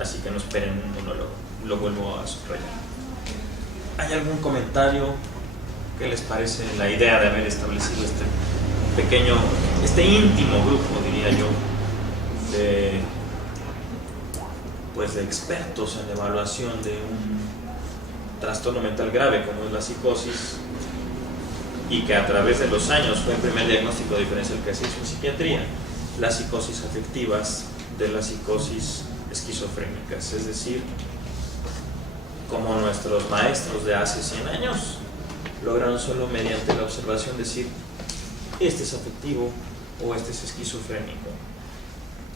así que no esperen un monólogo, lo vuelvo a subrayar. ¿Hay algún comentario? ¿Qué les parece la idea de haber establecido este pequeño, este íntimo grupo, diría yo, de expertos en la evaluación de un trastorno mental grave como es la psicosis, y que a través de los años fue el primer diagnóstico diferencial que se hizo en psiquiatría, las psicosis afectivas de las psicosis esquizofrénicas? Es decir, como nuestros maestros de hace 100 años lograron solo mediante la observación decir este es afectivo o este es esquizofrénico.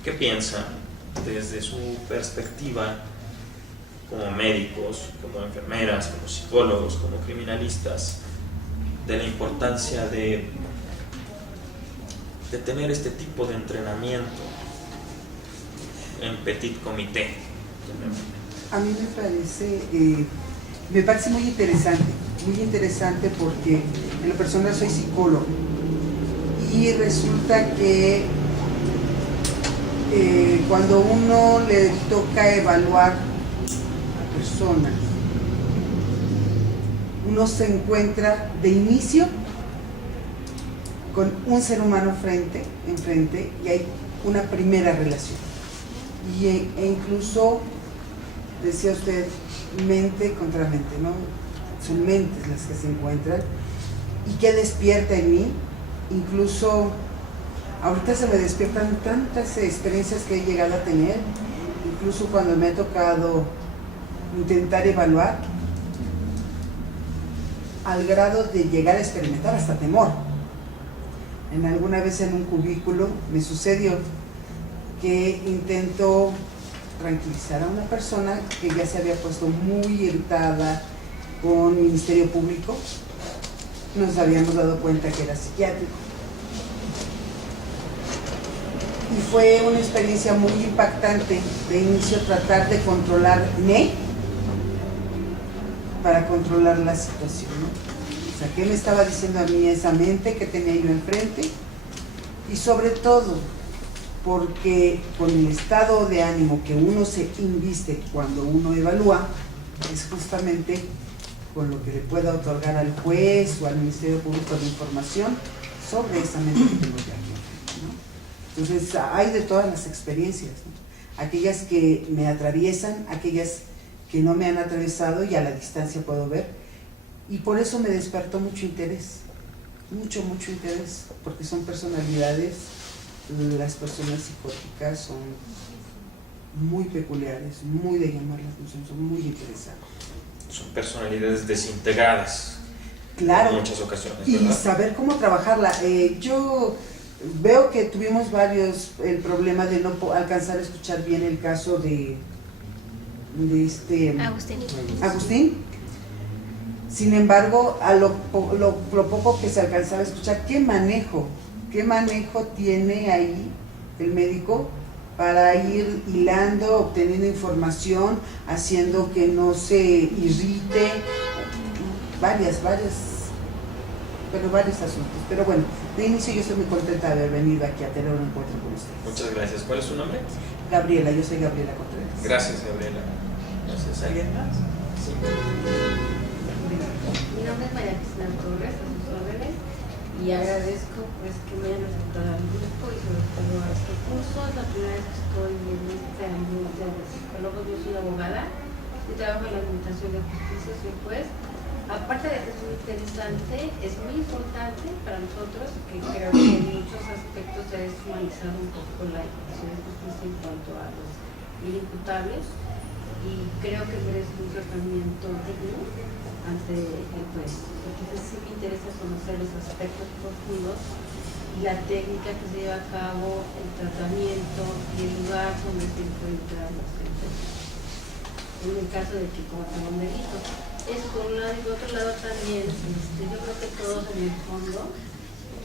¿Qué piensan desde su perspectiva como médicos, como enfermeras, como psicólogos, como criminalistas, de la importancia de tener este tipo de entrenamiento en petit comité? A mí me parece muy interesante porque en lo personal soy psicólogo y resulta que cuando uno le toca evaluar a personas, uno se encuentra de inicio con un ser humano enfrente y hay una primera relación e incluso, decía usted, mente contra mente, ¿no? Son mentes las que se encuentran y que despierta en mí. Incluso ahorita se me despiertan tantas experiencias que he llegado a tener, incluso cuando me ha tocado intentar evaluar, al grado de llegar a experimentar hasta temor. Alguna vez en un cubículo me sucedió que intento tranquilizar a una persona que ya se había puesto muy irritada con el Ministerio Público. Nos habíamos dado cuenta que era psiquiátrico. Y fue una experiencia muy impactante de inicio tratar de controlarme para controlar la situación, ¿no? O sea, ¿qué me estaba diciendo a mí esa mente que tenía yo enfrente? Y sobre todo, porque con el estado de ánimo que uno se inviste cuando uno evalúa, es justamente con lo que le pueda otorgar al juez o al Ministerio Público de información sobre esa mente que tengo yo aquí enfrente, ¿no? Entonces, hay de todas las experiencias, ¿no? Aquellas que me atraviesan, aquellas que no me han atravesado y a la distancia puedo ver, y por eso me despertó mucho interés, mucho interés, porque son personalidades. Las personas psicóticas son muy peculiares, muy de llamar la atención, son muy interesantes. Son personalidades desintegradas, claro, en muchas ocasiones, ¿verdad? Y saber cómo trabajarla. Yo veo que tuvimos el problema de no alcanzar a escuchar bien el caso de Agustín. Sin embargo, a lo poco que se alcanzaba a escuchar, ¿qué manejo tiene ahí el médico para ir hilando, obteniendo información, haciendo que no se irrite? Varios asuntos. Pero bueno, de inicio yo estoy muy contenta de haber venido aquí a tener un encuentro con ustedes. Muchas gracias. ¿Cuál es su nombre? Gabriela, yo soy Gabriela Contreras. Gracias, Gabriela. Gracias. ¿Alguien más? Sí. Mi nombre es María Cristina Torres, a sus órdenes, y agradezco pues que me hayan aceptado al grupo y sobre todo a este curso. Es la primera vez que estoy en este ambiente de psicólogos. Yo soy abogada y trabajo en la administración de justicia, soy juez. Aparte de que es muy interesante, es muy importante para nosotros, que creo que en muchos aspectos se ha deshumanizado un poco la ejecución de justicia en cuanto a los inimputables, y creo que merece un tratamiento digno ante el juez. Entonces sí me interesa conocer los aspectos profundos y la técnica que se lleva a cabo, el tratamiento y el lugar donde se encuentran los sentencias. En el caso de que comatan un delito. Eso por un lado, y por otro lado también, yo creo que todos en el fondo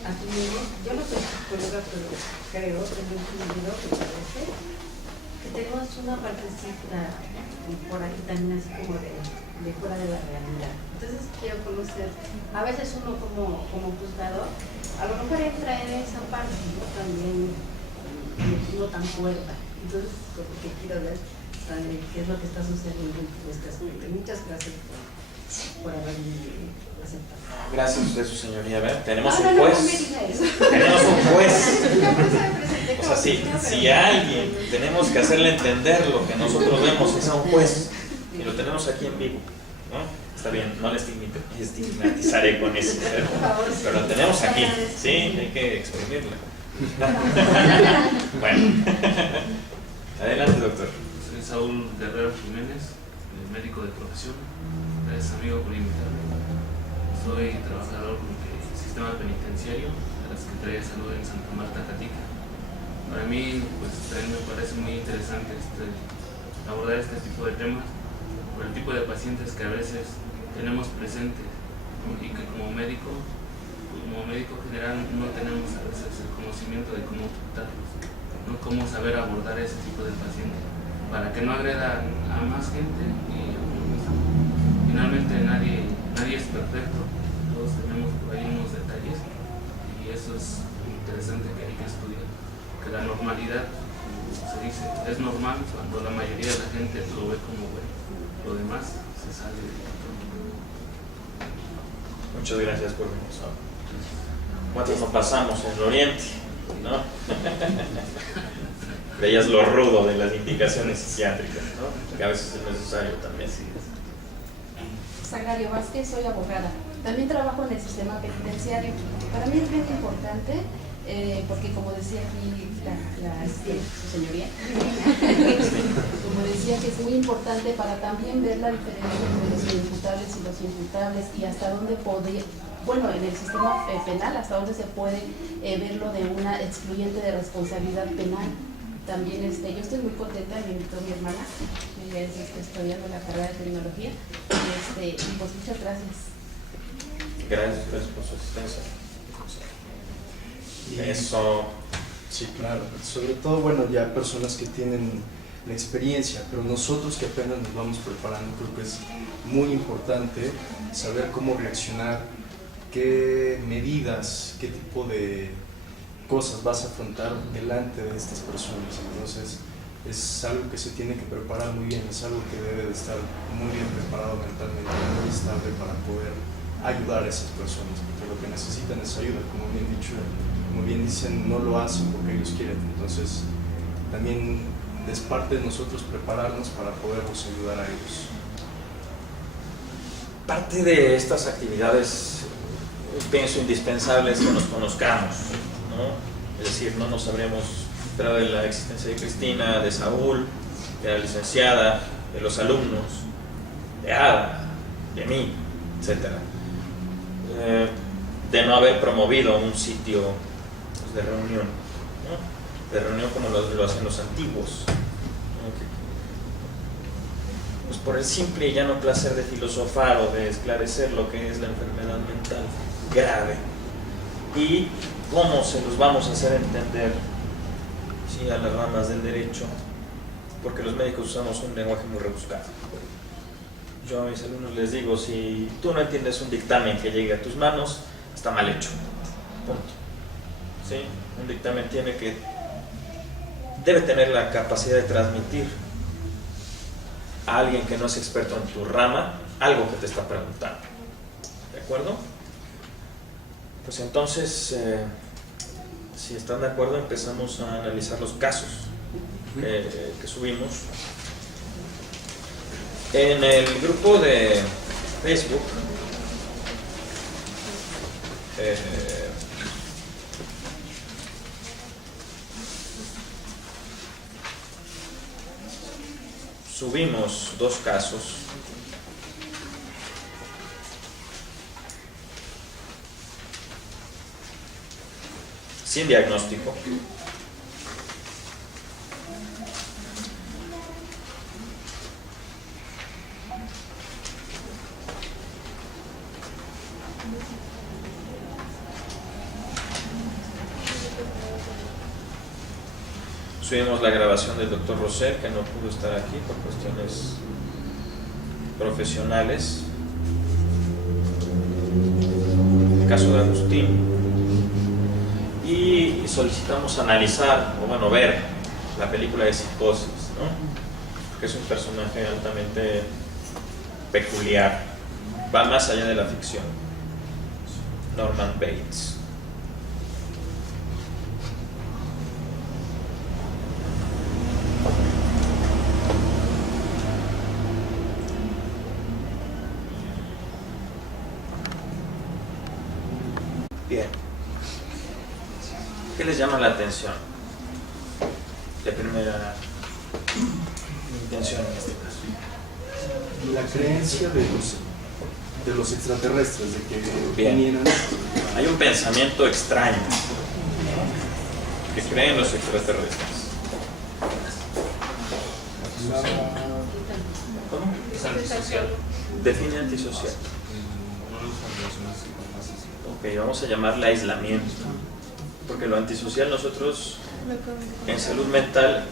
asumimos, yo no soy psicóloga, pero creo, tengo entendido, me parece, que tenemos una partecita por aquí también así como de fuera de la realidad. Entonces quiero conocer, a veces uno como juzgador, a lo mejor entra en esa parte, ¿no? También no tan cuerda. Entonces, como que quiero ver de qué es lo que está sucediendo en este aspecto. Muchas gracias por haberme aceptado. Gracias a usted, su señoría. A ver, tenemos No un me juez. diga eso. Tenemos un juez. Yo por eso me presenté O sea, como víctima, si pero- a alguien tenemos que hacerle entender lo que nosotros vemos, es a un juez. Y lo tenemos aquí en vivo, ¿no? Está bien, no le estigmatizaré con eso, pero lo tenemos aquí. Sí, hay que exprimirla. Bueno, adelante, doctor. Soy Saúl Guerrero Jiménez, médico de profesión. Gracias, amigo, por invitarme. Soy trabajador del sistema penitenciario de la Secretaría de Salud en Santa Marta, Catica. Para mí, pues también me parece muy interesante abordar este tipo de temas por el tipo de pacientes que a veces tenemos presentes, ¿no? Y que como médico general no tenemos a veces el conocimiento de cómo tratarlos, ¿no? Cómo saber abordar ese tipo de pacientes para que no agredan a más gente y a uno mismo. Finalmente nadie es perfecto, todos tenemos por ahí unos detalles y eso es interesante que hay que estudiar, que la normalidad, como se dice, es normal cuando la mayoría de la gente lo ve como bueno, lo demás se sale de control. Muchas gracias por venir. ¿Cuántos no pasamos en el Oriente? ¿No? Veías lo rudo de las indicaciones psiquiátricas, ¿no? Que a veces es necesario también. Sagrario Vázquez, soy abogada. También trabajo en el sistema penitenciario. Para mí es bien importante, porque como decía aquí su señoría, como decía que es muy importante para también ver la diferencia entre los imputables y los imputables y hasta dónde podría, bueno, en el sistema penal, hasta dónde se puede verlo de una excluyente de responsabilidad penal. También yo estoy muy contenta, me invitó mi hermana, ella es estudiando la carrera de tecnología, y pues muchas gracias. Gracias por su asistencia. Eso. Sí, claro. Sobre todo, bueno, ya personas que tienen la experiencia, pero nosotros que apenas nos vamos preparando, creo que es muy importante saber cómo reaccionar, qué medidas, qué tipo de cosas vas a afrontar delante de estas personas. Entonces, es algo que se tiene que preparar muy bien, es algo que debe de estar muy bien preparado mentalmente, muy estable para poder ayudar a esas personas, porque lo que necesitan es ayuda, como bien dicho, como bien dicen, no lo hacen porque ellos quieren. Entonces, también es parte de nosotros prepararnos para poderlos ayudar a ellos. Parte de estas actividades, pienso, indispensables que nos conozcamos, ¿no? Es decir, no nos habríamos enterado de la existencia de Cristina, de Saúl, de la licenciada, de los alumnos, de Ada, de mí, etc. De no haber promovido un sitio, pues, de reunión, ¿no? De reunión como lo hacen los antiguos, ¿no? Pues por el simple y llano placer de filosofar o de esclarecer lo que es la enfermedad mental grave y cómo se los vamos a hacer entender, ¿sí?, a las ramas del derecho, porque los médicos usamos un lenguaje muy rebuscado. Yo a mis alumnos les digo, si tú no entiendes un dictamen que llegue a tus manos, está mal hecho, punto. ¿Sí? Un dictamen debe tener la capacidad de transmitir a alguien que no es experto en tu rama algo que te está preguntando. ¿De acuerdo? Pues entonces, si están de acuerdo, empezamos a analizar los casos que subimos. En el grupo de Facebook, subimos 2 casos. Sin diagnóstico. Subimos la grabación del doctor Roser, que no pudo estar aquí por cuestiones profesionales. El caso de Agustín. Y solicitamos analizar, o bueno, ver la película de Psicosis, ¿no? que es un personaje altamente peculiar, va más allá de la ficción. Norman Bates. Bien. ¿Qué les llama la atención? De primera intención en este caso. La creencia de los extraterrestres, de que Bien. vinieron. Hay un pensamiento extraño que creen los extraterrestres. ¿Cómo? Es antisocial. Define antisocial. No le gustan relacionarse con más así. Ok, vamos a llamarle aislamiento. Porque lo antisocial nosotros en salud mental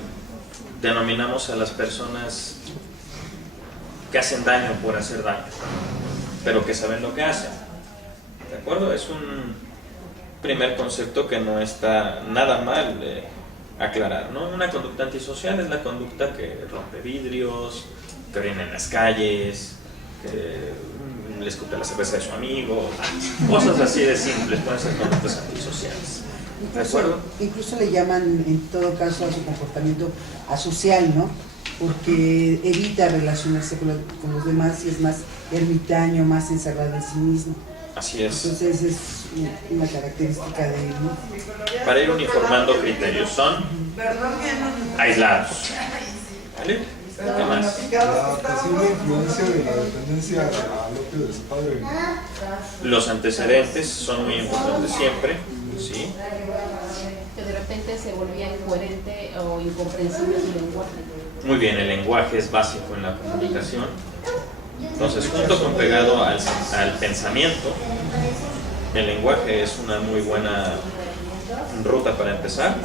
denominamos a las personas que hacen daño por hacer daño, pero que saben lo que hacen. ¿De acuerdo? Es un primer concepto que no está nada mal aclarar, ¿no? Una conducta antisocial es la conducta que rompe vidrios, que orina en las calles, que le escupe la cerveza de su amigo, cosas así de simples, pueden ser conductas antisociales. ¿De acuerdo? Incluso le llaman en todo caso a su comportamiento asocial, ¿no? Porque evita relacionarse con los demás y es más ermitaño, más encerrado en sí mismo. Así es. Entonces es una característica de él, ¿no? Para ir uniformando criterios, son aislados. ¿Vale? ¿Qué más? La posible influencia de la dependencia al opio de su padre. Los antecedentes son muy importantes siempre, ¿sí? Que de repente se volvía incoherente o incomprensible su lenguaje. Muy bien, el lenguaje es básico en la comunicación. Entonces, junto con pegado al pensamiento, el lenguaje es una muy buena ruta para empezar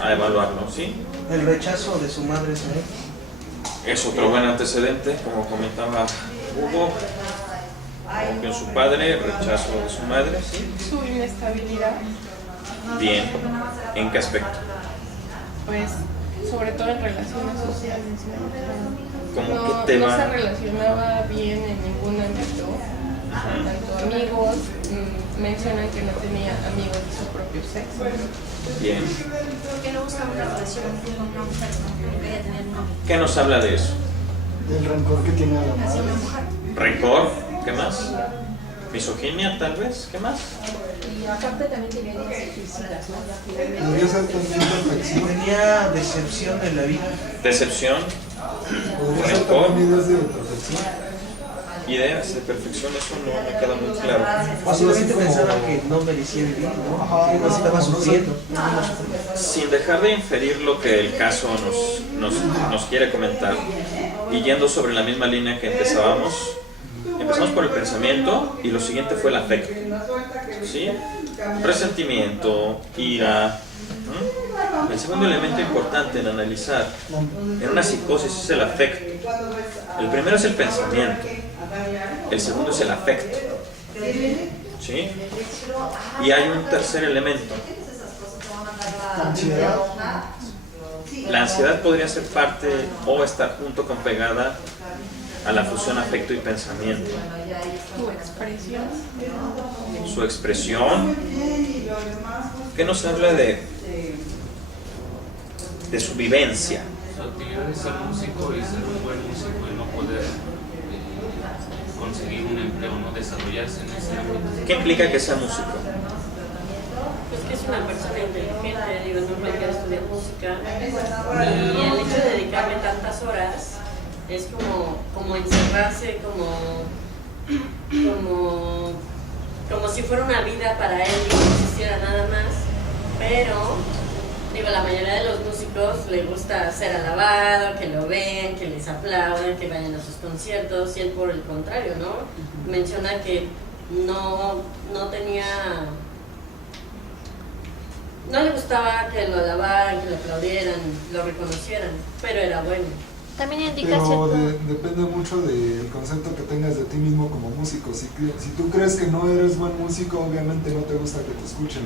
a evaluarlo, ¿sí? El rechazo de su madre, señor. Es otro buen antecedente, como comentaba Hugo, con su padre, rechazo de su madre, ¿sí? Su inestabilidad, Bien, ¿en qué aspecto? pues, sobre todo en relaciones sociales, ¿no? ¿Cómo No, que te no va? se relacionaba bien en ningún ámbito, tanto amigos, mencionan que no tenía amigos de su propio sexo. Bien. Que no buscaba una relación con una mujer, no quería tener un novio. ¿Qué nos habla de eso? El rencor que tiene a la Hacia una madre. mujer. ¿Rencor? ¿Qué más? ¿Misoginia tal vez? ¿Qué más? Y aparte también tenía ideas suicidas, ¿no? Ya finalmente. Podría ser también perfección. Tenía decepción de la vida. Decepción, Podría ser rencor, también ideas de perfección. ideas de perfección, eso no me queda muy claro. Posiblemente Algo así como- pensaba que no merecía vivir, ¿no? Ajá, Que algo no así estaba como sufriendo. Sin dejar de inferir lo que el caso nos quiere comentar, y yendo sobre la misma línea que empezamos por el pensamiento y lo siguiente fue el afecto, ¿sí? Resentimiento, ira. El segundo elemento importante en analizar en una psicosis es el afecto. El primero es el pensamiento, el segundo es el afecto, ¿sí? Y hay un tercer elemento. Ansiedad. La ansiedad podría ser parte o estar junto con pegada a la fusión afecto y pensamiento. Tu expresión, Su expresión, que nos habla de su vivencia. Su actividad es ser músico y ser un buen músico y no poder conseguir un empleo, no desarrollarse en ese ámbito. ¿Qué implica que sea músico? Pues que es una persona inteligente, digo, no cualquiera estudia música. Y el hecho de dedicarle tantas horas es como encerrarse, como si fuera una vida para él y no existiera nada más. Pero, digo, la mayoría de los músicos les gusta ser alabado, que lo vean, que les aplaudan, que vayan a sus conciertos, y él por el contrario, ¿no? Menciona que no le gustaba que lo alabaran, que lo aplaudieran, lo reconocieran, pero era bueno. También indica Pero cierto. depende mucho del concepto que tengas de ti mismo como músico. Si tú crees que no eres buen músico, obviamente no te gusta que te escuchen.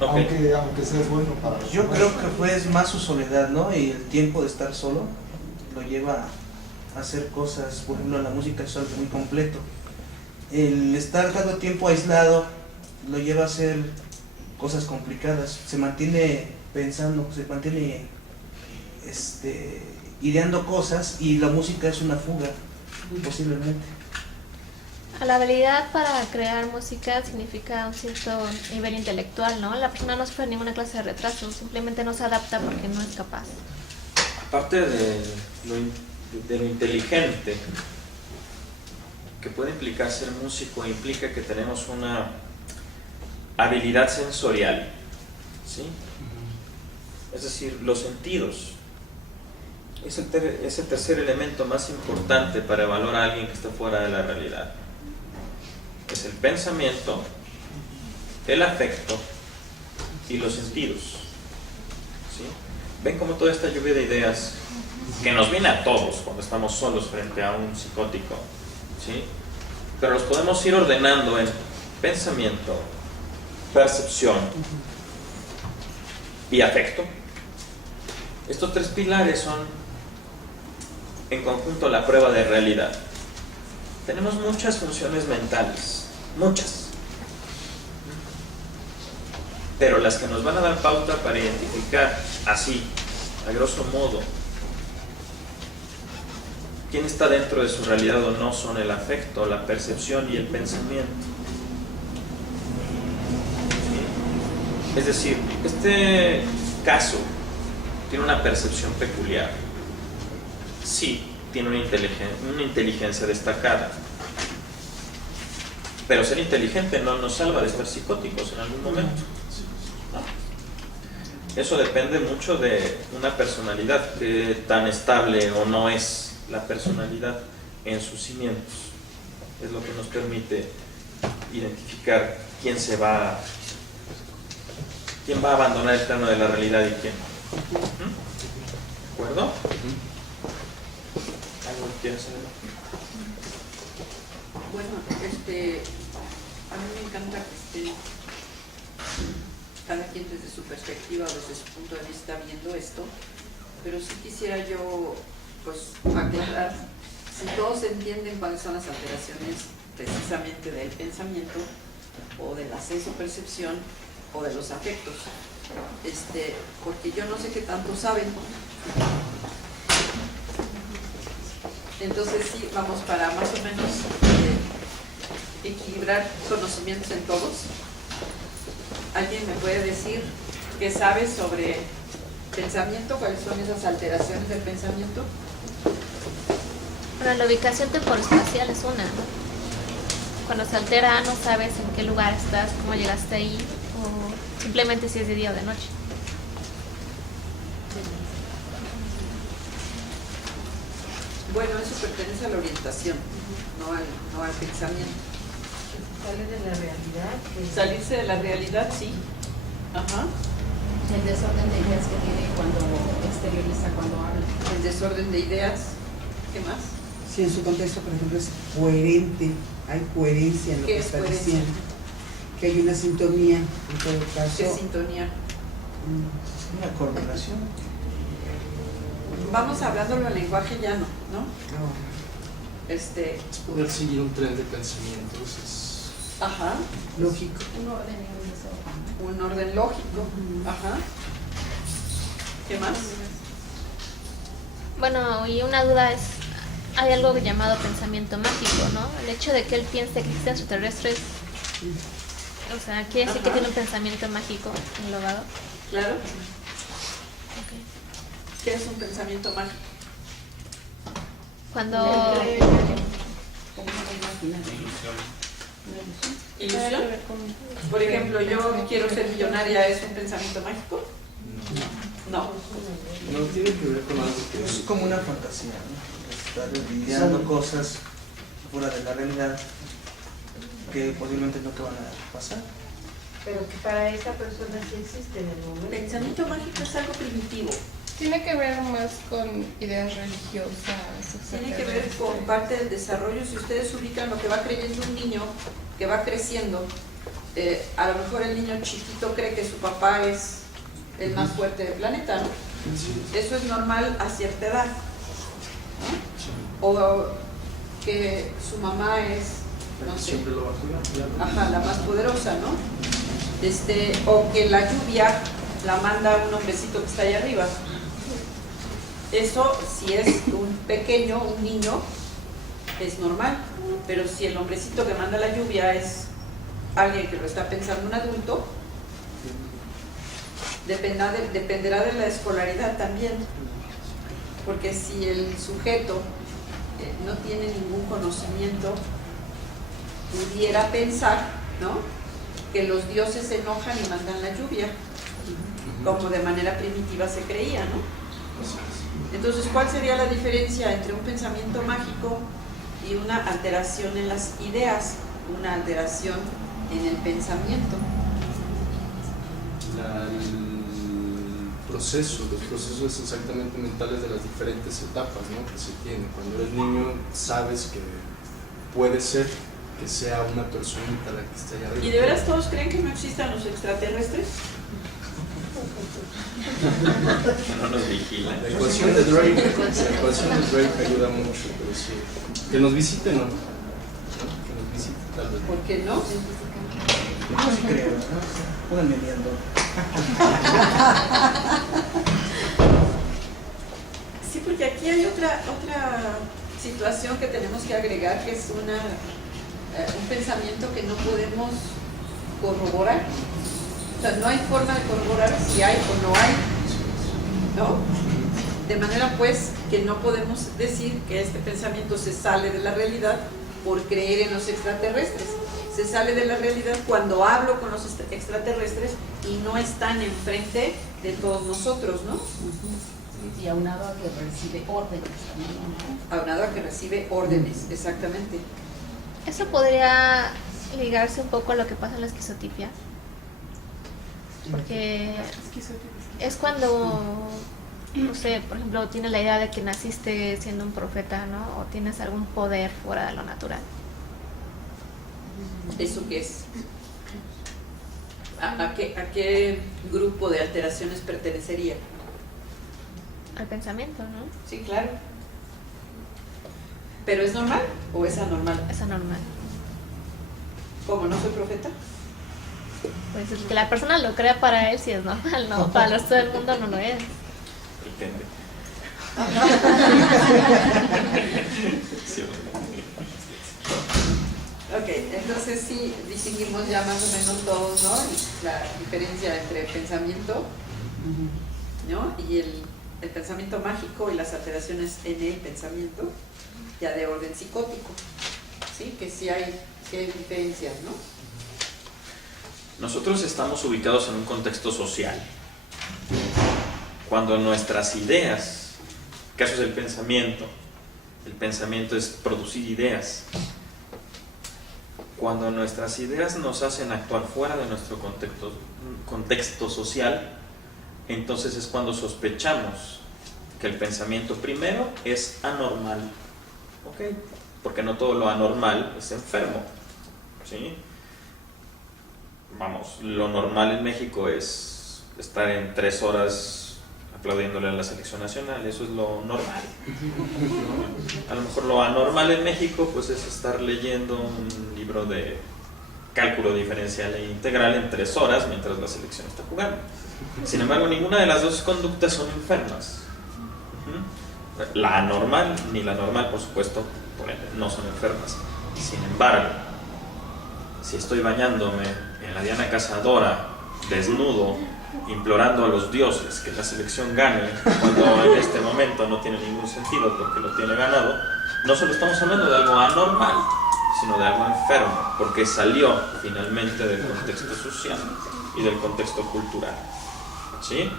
Ok. Aunque seas bueno para Yo los creo demás. que fue más su soledad, ¿no? Y el tiempo de estar solo lo lleva a hacer cosas, por ejemplo la música es algo muy completo. El estar tanto tiempo aislado lo lleva a hacer cosas complicadas, se mantiene pensando, se mantiene ideando cosas, y la música es una fuga, posiblemente. La habilidad para crear música significa un cierto nivel intelectual, ¿no? La persona no sufre ninguna clase de retraso, simplemente no se adapta porque no es capaz. Aparte de lo inteligente que puede implicar ser músico, implica que tenemos una habilidad sensorial, ¿sí? Es decir, los sentidos. Es el tercer elemento más importante para evaluar a alguien que está fuera de la realidad. Es el pensamiento, el afecto y los sentidos, ¿sí? Ven como toda esta lluvia de ideas que nos viene a todos cuando estamos solos frente a un psicótico, ¿sí? Pero los podemos ir ordenando en pensamiento, percepción y afecto. Estos tres pilares son en conjunto la prueba de realidad. Tenemos muchas funciones mentales, muchas, pero las que nos van a dar pauta para identificar así, a grosso modo, quién está dentro de su realidad o no, son el afecto, la percepción y el pensamiento. Es decir, este caso tiene una percepción peculiar. Sí, tiene una inteligencia destacada. Pero ser inteligente no nos salva de estar psicóticos en algún momento. Eso depende mucho de una personalidad, que tan estable o no es la personalidad en sus cimientos. Es lo que nos permite identificar quién va a abandonar el plano de la realidad y quién no. ¿De acuerdo? ¿Algo que quieras saber? Bueno, a mí me encanta que cada quien desde su perspectiva, desde su punto de vista viendo esto, pero sí quisiera yo pues aclarar si todos entienden cuáles son las alteraciones precisamente del pensamiento o del acceso-percepción o de los afectos, porque yo no sé qué tanto saben. Entonces sí, vamos para más o menos equilibrar conocimientos en todos. ¿Alguien me puede decir qué sabe sobre pensamiento? ¿Cuáles son esas alteraciones del pensamiento? Bueno, la ubicación temporoespacial es una, ¿no? Cuando se altera no sabes en qué lugar estás, cómo llegaste ahí, o simplemente si es de día o de noche. Bueno, eso pertenece a la orientación, no al pensamiento. Salir de la realidad. Salirse de la realidad, sí. Ajá. El desorden de ideas que tiene cuando exterioriza, cuando habla. El desorden de ideas. ¿Qué más? Si en su contexto, por ejemplo, es coherente, hay coherencia en lo que está diciendo, que hay una sintonía, en todo caso. ¿Qué sintonía? Una correlación. Vamos hablándolo en lenguaje llano, ¿no? Es poder seguir un tren de pensamientos. Ajá. Lógico. Un orden y un desorden. Un orden lógico. Ajá. ¿Qué más? Bueno, y una duda es, hay algo llamado pensamiento mágico, ¿no? El hecho de que él piense que existen extraterrestres, o sea, quiere decir que tiene un pensamiento mágico englobado. Claro. Okay. ¿Qué es un pensamiento mágico? Cuando... ¿Ilusión? Por ejemplo, yo quiero ser millonaria, ¿es un pensamiento mágico? No. No tiene que ver con algo que es como una fantasía, ¿no? Estar ideando cosas fuera de la realidad que posiblemente no te van a pasar. Pero que para esa persona sí existe en el momento. Pensamiento mágico es algo primitivo. Tiene que ver más con ideas religiosas. Tiene que ver con parte del desarrollo. Si ustedes ubican lo que va creyendo un niño que va creciendo, a lo mejor el niño chiquito cree que su papá es el más fuerte del planeta, ¿no? Eso es normal a cierta edad. o que su mamá es, no sé, Siempre lo va a cuidar. ajá, la más poderosa, ¿no? O que la lluvia la manda un hombrecito que está allá arriba. Eso, si es un pequeño, un niño, es normal, pero si el hombrecito que manda la lluvia es alguien que lo está pensando un adulto, dependerá de la escolaridad también, porque si el sujeto no tiene ningún conocimiento, pudiera pensar, ¿no?, que los dioses se enojan y mandan la lluvia, como de manera primitiva se creía, ¿no? Entonces, ¿cuál sería la diferencia entre un pensamiento mágico y una alteración en las ideas, una alteración en el pensamiento? Los procesos exactamente mentales de las diferentes etapas, ¿no?, que se tienen. Cuando eres niño sabes que puede ser que sea una personita la que está allá arriba. ¿Y de veras todos creen que no existan los extraterrestres? No nos vigilan. La ecuación de Drake ayuda mucho, pero sí. Que nos visiten, ¿no? Que nos visiten, tal vez. ¿Por qué no? No sí creo, ¿no? Pónganme viendo. Sí, porque aquí hay otra situación que tenemos que agregar, que es un pensamiento que no podemos corroborar. O sea, no hay forma de corroborar si hay o no hay, ¿no? De manera pues que no podemos decir que este pensamiento se sale de la realidad por creer en los extraterrestres. Se sale de la realidad cuando hablo con los extraterrestres y no están enfrente de todos nosotros, ¿no? Y aunado a que recibe órdenes también, ¿no? Aunado a que recibe órdenes, exactamente. Eso podría ligarse un poco a lo que pasa en la esquizotipia. Porque es cuando, no sé, por ejemplo, tienes la idea de que naciste siendo un profeta, ¿no? O tienes algún poder fuera de lo natural. ¿Eso qué es? ¿A qué grupo de alteraciones pertenecería? Al pensamiento, ¿no? Sí, claro. ¿Pero es normal o es anormal? Es anormal. ¿Cómo? ¿No soy profeta? Pues el que la persona lo crea para él sí es normal, ¿no? Para el resto del mundo no lo es. Depende. Sí. Ok, entonces sí distinguimos ya más o menos todos, ¿no? La diferencia entre el pensamiento, ¿no?, y el pensamiento mágico y las alteraciones en el pensamiento, ya de orden psicótico, ¿sí? Que sí hay diferencias, ¿no? Nosotros estamos ubicados en un contexto social. Cuando nuestras ideas, caso es el pensamiento es producir ideas. Cuando nuestras ideas nos hacen actuar fuera de nuestro contexto social, entonces es cuando sospechamos que el pensamiento primero es anormal, ¿ok? Porque no todo lo anormal es enfermo, ¿sí? Vamos, lo normal en México es estar en 3 horas aplaudiéndole a la selección nacional, eso es lo normal, ¿no? A lo mejor lo anormal en México pues es estar leyendo un libro de cálculo diferencial e integral en 3 horas mientras la selección está jugando. Sin embargo, ninguna de las dos conductas son enfermas. La anormal ni la normal, por supuesto, por ende, no son enfermas. Sin embargo, si estoy bañándome en la Diana Cazadora, desnudo, implorando a los dioses que la selección gane, cuando en este momento no tiene ningún sentido porque lo tiene ganado, no solo estamos hablando de algo anormal, sino de algo enfermo, porque salió finalmente del contexto social y del contexto cultural, ¿sí?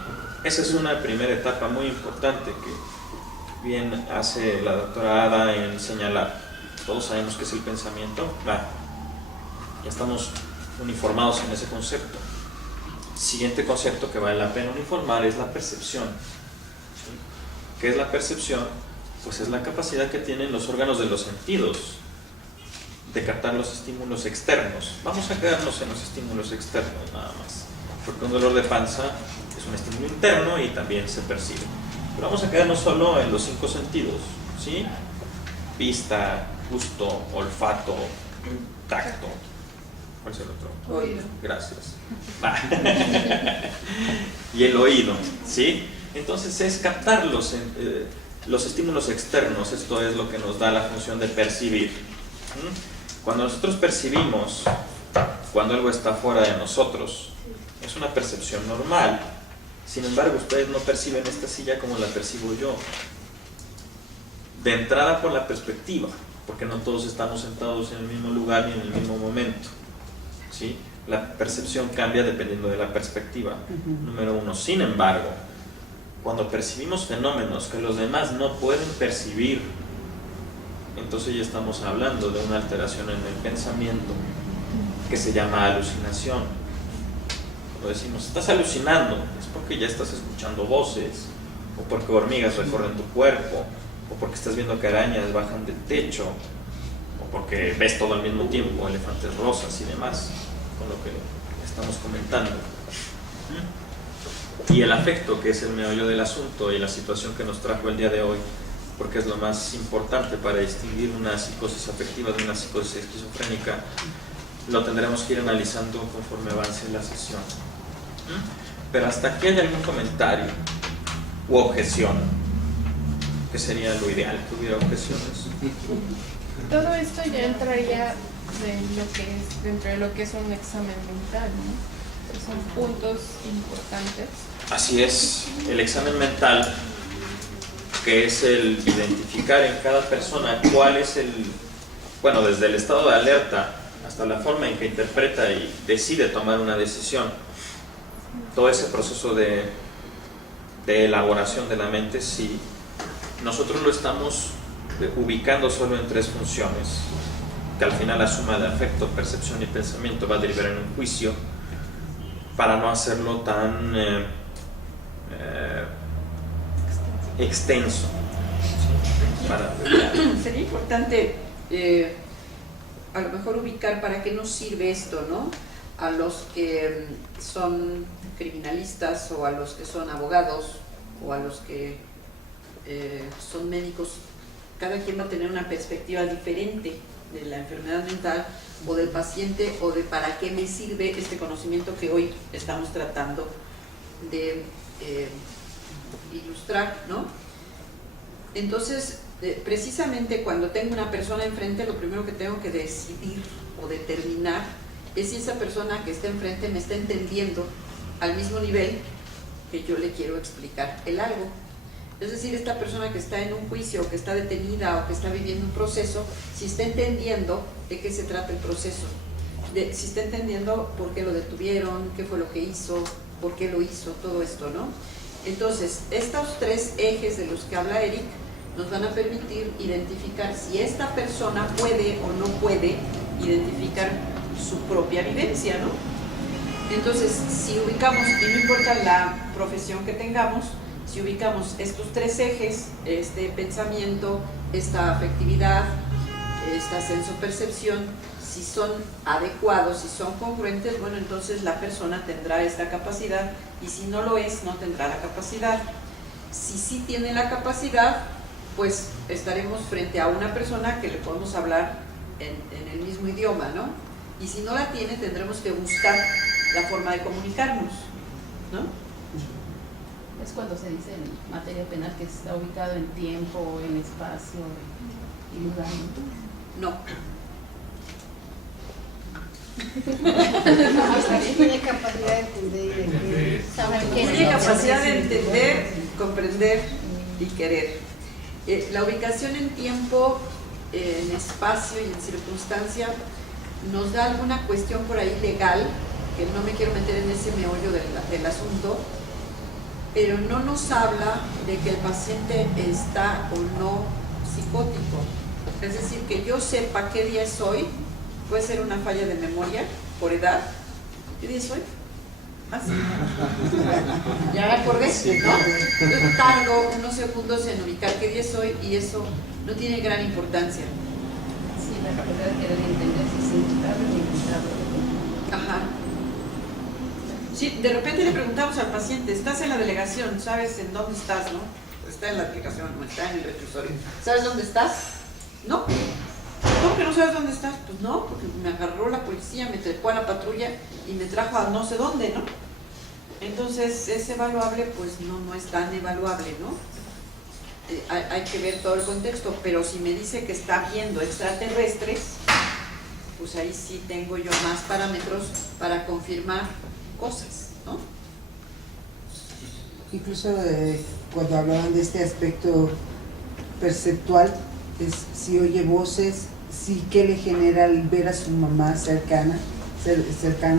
Esa es una primera etapa muy importante que bien hace la doctora Ada en señalar. Todos sabemos qué es el pensamiento, claro, ya estamos uniformados en ese concepto. Siguiente concepto que vale la pena uniformar es la percepción. ¿Sí? ¿Qué es la percepción? Pues es la capacidad que tienen los órganos de los sentidos de captar los estímulos externos. Vamos a quedarnos en los estímulos externos nada más, porque un dolor de panza es un estímulo interno y también se percibe. Pero vamos a quedarnos solo en los 5 sentidos, ¿sí? vista, gusto, olfato, tacto. ¿Cuál es el otro? Oído. Gracias. Y el oído, ¿sí? Entonces es captar los estímulos externos, esto es lo que nos da la función de percibir. Cuando nosotros percibimos, cuando algo está fuera de nosotros, es una percepción normal. Sin embargo, ustedes no perciben esta silla como la percibo yo. De entrada por la perspectiva, porque no todos estamos sentados en el mismo lugar ni en el mismo momento, ¿sí? La percepción cambia dependiendo de la perspectiva, número uno. Sin embargo, cuando percibimos fenómenos que los demás no pueden percibir, entonces ya estamos hablando de una alteración en el pensamiento que se llama alucinación. Cuando decimos, estás alucinando, es porque ya estás escuchando voces, o porque hormigas recorren tu cuerpo, o porque estás viendo que arañas bajan del techo, o porque ves todo al mismo tiempo, elefantes rosas y demás, con lo que estamos comentando. Y el afecto, que es el meollo del asunto y la situación que nos trajo el día de hoy, porque es lo más importante para distinguir una psicosis afectiva de una psicosis esquizofrénica, lo tendremos que ir analizando conforme avance la sesión. Pero hasta aquí hay algún comentario u objeción, que sería lo ideal, que hubiera objeciones. Todo esto ya entraría dentro de lo que es un examen mental, ¿no? Pues son puntos importantes. Así es, el examen mental, que es el identificar en cada persona cuál es bueno, desde el estado de alerta hasta la forma en que interpreta y decide tomar una decisión. Todo ese proceso de elaboración de la mente, sí, nosotros lo estamos ubicando solo en 3 funciones, que al final la suma de afecto, percepción y pensamiento va a derivar en un juicio, para no hacerlo tan extenso. Sería importante a lo mejor ubicar para qué nos sirve esto, ¿no? A los que son criminalistas, o a los que son abogados, o a los que son médicos. Cada quien va a tener una perspectiva diferente de la enfermedad mental o del paciente, o de para qué me sirve este conocimiento que hoy estamos tratando de ilustrar, ¿no? Entonces, precisamente cuando tengo una persona enfrente, lo primero que tengo que decidir o determinar es si esa persona que está enfrente me está entendiendo al mismo nivel que yo le quiero explicar el algo. Es decir, esta persona que está en un juicio, o que está detenida, o que está viviendo un proceso, si está entendiendo de qué se trata el proceso, si está entendiendo por qué lo detuvieron, qué fue lo que hizo, por qué lo hizo, todo esto, ¿no? Entonces, estos 3 ejes de los que habla Eric nos van a permitir identificar si esta persona puede o no puede identificar su propia vivencia, ¿no? Entonces, si ubicamos, y no importa la profesión que tengamos, si ubicamos estos 3 ejes, este pensamiento, esta afectividad, esta senso-percepción, si son adecuados, si son congruentes, bueno, entonces la persona tendrá esta capacidad, y si no lo es, no tendrá la capacidad. Si sí tiene la capacidad, pues estaremos frente a una persona que le podemos hablar en el mismo idioma, ¿no? Y si no la tiene, tendremos que buscar la forma de comunicarnos, ¿no? Es cuando se dice en materia penal que está ubicado en tiempo, en espacio y lugar. No. Tiene capacidad de entender y saber qué es. Tiene capacidad de entender, comprender y querer. La ubicación en tiempo, en espacio y en circunstancia nos da alguna cuestión por ahí legal, que no me quiero meter en ese meollo del asunto, pero no nos habla de que el paciente está o no psicótico. Es decir, que yo sepa qué día es hoy, puede ser una falla de memoria por edad. ¿Qué día es hoy? Ah, sí. Ya me acordé, ¿no? Yo tardo unos segundos en ubicar qué día es hoy, y eso no tiene gran importancia. Sí, la capacidad de querer entender si es imputable o imputable. Ajá. Sí, de repente le preguntamos al paciente, estás en la delegación, ¿sabes en dónde estás, no? Está en la aplicación, no está en el reclusorio. ¿Sabes dónde estás? No, ¿cómo que no sabes dónde estás? Pues no, porque me agarró la policía, me trepó a la patrulla y me trajo a no sé dónde, ¿no? Entonces, ¿es evaluable? Pues no es tan evaluable, ¿no? Hay que ver todo el contexto, pero si me dice que está viendo extraterrestres, pues ahí sí tengo yo más parámetros para confirmar cosas, ¿no? Incluso cuando hablaban de este aspecto perceptual, es si oye voces, sí que le genera el ver a su mamá cercano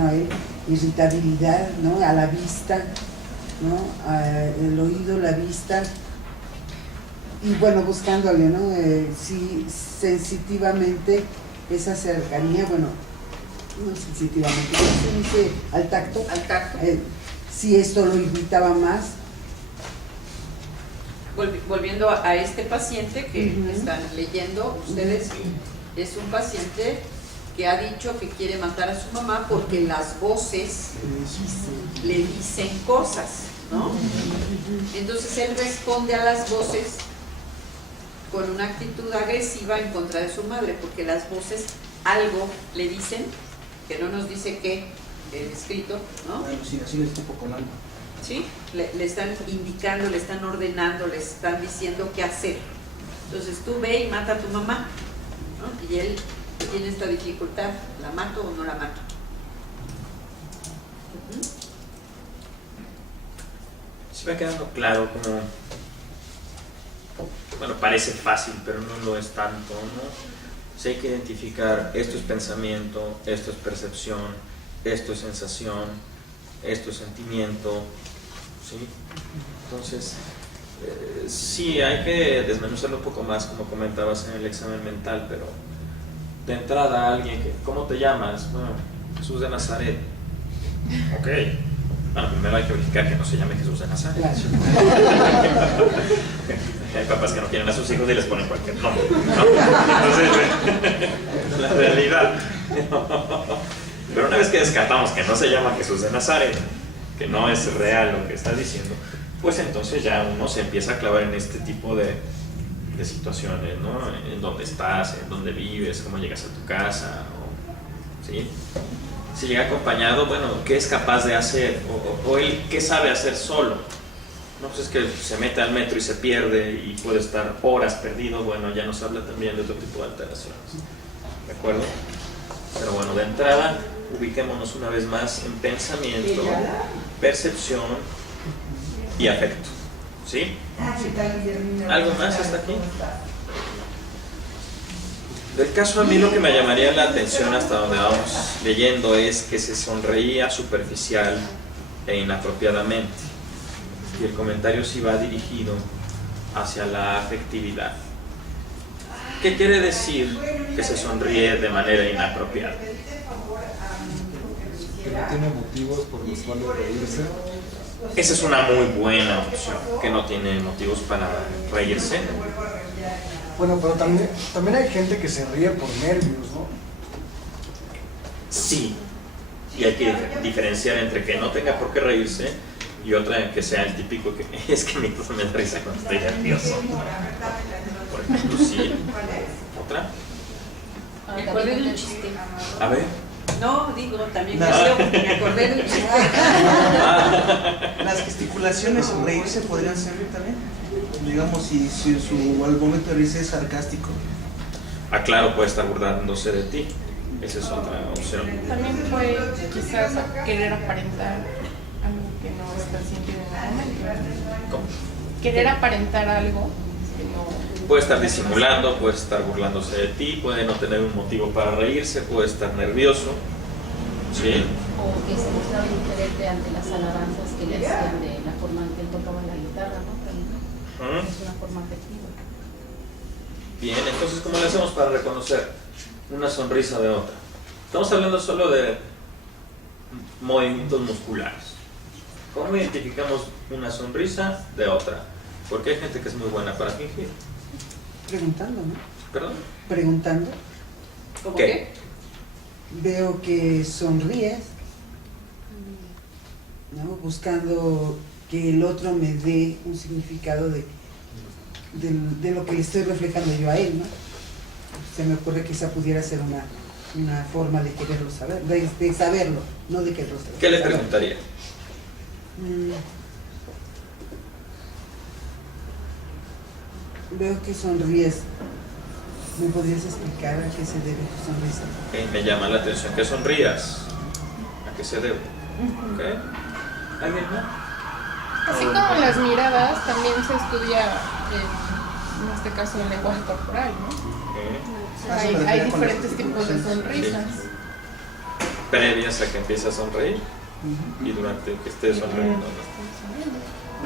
a él, irritabilidad, ¿no? A la vista, ¿no? El oído, la vista, y bueno, buscándole, ¿no? Sí, sensitivamente esa cercanía, bueno, no sensitivamente, ¿cómo se dice? Al tacto. Al tacto. Si esto lo irritaba más. Volviendo a este paciente que están leyendo ustedes, es un paciente que ha dicho que quiere matar a su mamá porque las voces le dicen cosas, ¿no? Entonces él responde a las voces con una actitud agresiva en contra de su madre, porque las voces algo le dicen, que no nos dice qué, el escrito, ¿no? Alucinaciones tipo con algo. ¿Sí? Le están indicando, le están ordenando, le están diciendo qué hacer. Entonces tú ve y mata a tu mamá, ¿no? Y él tiene esta dificultad, ¿la mato o no la mato? Sí me va quedando claro como, bueno, parece fácil, pero no lo es tanto, ¿no? Sí hay que identificar, esto es pensamiento, esto es percepción, esto es sensación, esto es sentimiento, ¿sí? Entonces, sí, hay que desmenuzarlo un poco más, como comentabas en el examen mental, pero de entrada alguien que, ¿cómo te llamas? Bueno, Jesús de Nazaret. Ok. Bueno, primero hay que verificar que no se llame Jesús de Nazaret. Claro. Hay papás que no quieren a sus hijos y les ponen cualquier nombre, ¿no? Entonces, la realidad. Pero una vez que descartamos que no se llama Jesús de Nazaret, que no es real lo que está diciendo, pues entonces ya uno se empieza a clavar en este tipo de situaciones, ¿no? En dónde estás, en dónde vives, cómo llegas a tu casa, ¿sí? Si llega acompañado, bueno, ¿qué es capaz de hacer? O él, ¿qué sabe hacer solo? No, pues es que se mete al metro y se pierde y puede estar horas perdido. Bueno, ya nos habla también de otro tipo de alteraciones, ¿de acuerdo? Pero bueno, de entrada, ubiquémonos una vez más en pensamiento, percepción y afecto, ¿sí? ¿Algo más hasta aquí? Del caso, a mí lo que me llamaría la atención hasta donde vamos leyendo es que se sonreía superficial e inapropiadamente, y el comentario sí va dirigido hacia la afectividad. ¿Qué quiere decir que se sonríe de manera inapropiada? Que no tiene motivos por los cuales reírse. Esa es una muy buena opción, que no tiene motivos para reírse. Bueno, pero también hay gente que se ríe por nervios, ¿no? Sí, y hay que diferenciar entre que no tenga por qué reírse y otra que sea el típico que es que a mí todo me da risa cuando estoy nervioso. Por ejemplo, sí. ¿Otra? Me acordé de un chiste. A ver. No, digo, también me acordé de un chiste. Las gesticulaciones o reírse podrían servir también. Digamos, si al momento de reírse es sarcástico. Ah, claro, puede estar burlándose de ti. Esa es otra opción. También puede quizás querer aparentar algo que no está sintiendo en el momento. ¿Cómo? Querer aparentar algo que no... Puede estar disimulando, puede estar burlándose de ti, puede no tener un motivo para reírse, puede estar nervioso, ¿sí? O que se mostraba indiferente ante las alabanzas que le hacían de la forma en que él tocaba la guitarra, ¿no? También es una forma afectiva. Bien, entonces, ¿cómo le hacemos para reconocer una sonrisa de otra? Estamos hablando solo de movimientos musculares. ¿Cómo identificamos una sonrisa de otra? Porque hay gente que es muy buena para fingir. Preguntando, ¿no? ¿Perdón? Preguntando. ¿Cómo ¿Qué? qué? Veo que sonríes, ¿no? Buscando que el otro me dé un significado de lo que le estoy reflejando yo a él, ¿no? se me ocurre que esa pudiera ser una forma de quererlo saber, de saberlo, no de quererlo saber. ¿Qué le preguntaría? Veo que sonríes. ¿Me podrías explicar a qué se debe tu sonrisa? Me llama la atención que sonrías. ¿A qué se debe? ¿Okay? ¿Alguien más? Así como las miradas, también se estudia, en este caso, el lenguaje corporal, ¿no? Hay diferentes tipos de sonrisas. Previas a que empiece a sonreír y durante que esté sonriendo.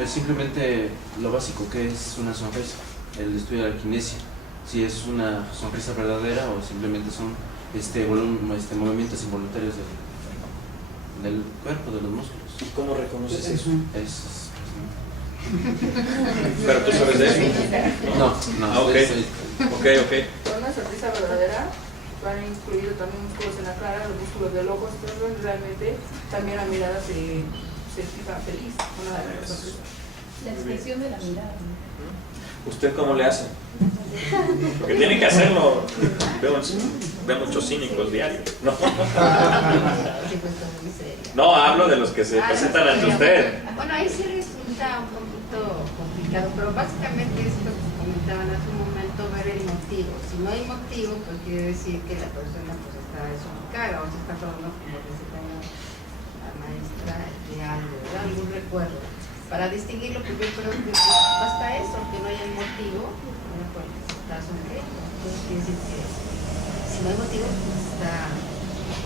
Es simplemente lo básico que es una sonrisa, el estudio de la kinesia. Si es una sonrisa verdadera o simplemente son movimientos involuntarios del cuerpo, de los músculos. ¿Y cómo reconoces eso? ¿Pero tú sabes de eso? No. Ok. Una sonrisa verdadera va incluido también músculos en la cara, los músculos del ojo, pero realmente también la mirada se fija feliz. La expresión de la mirada. ¿Usted cómo le hace? Porque tiene que hacerlo. Veo muchos cínicos diarios. No, hablo de los que se presentan ante usted. Bueno, ahí sí resulta un poquito complicado, pero básicamente esto que comentaban hace un momento, ver el motivo. Si no hay motivo, pues quiere decir que la persona pues está desubicada o se está hablando como dice la maestra de algo, de algún recuerdo. Para distinguirlo, pues yo creo que basta eso, que no haya motivo, pues está sonriendo. Entonces quiere decir que si no hay motivo, pues está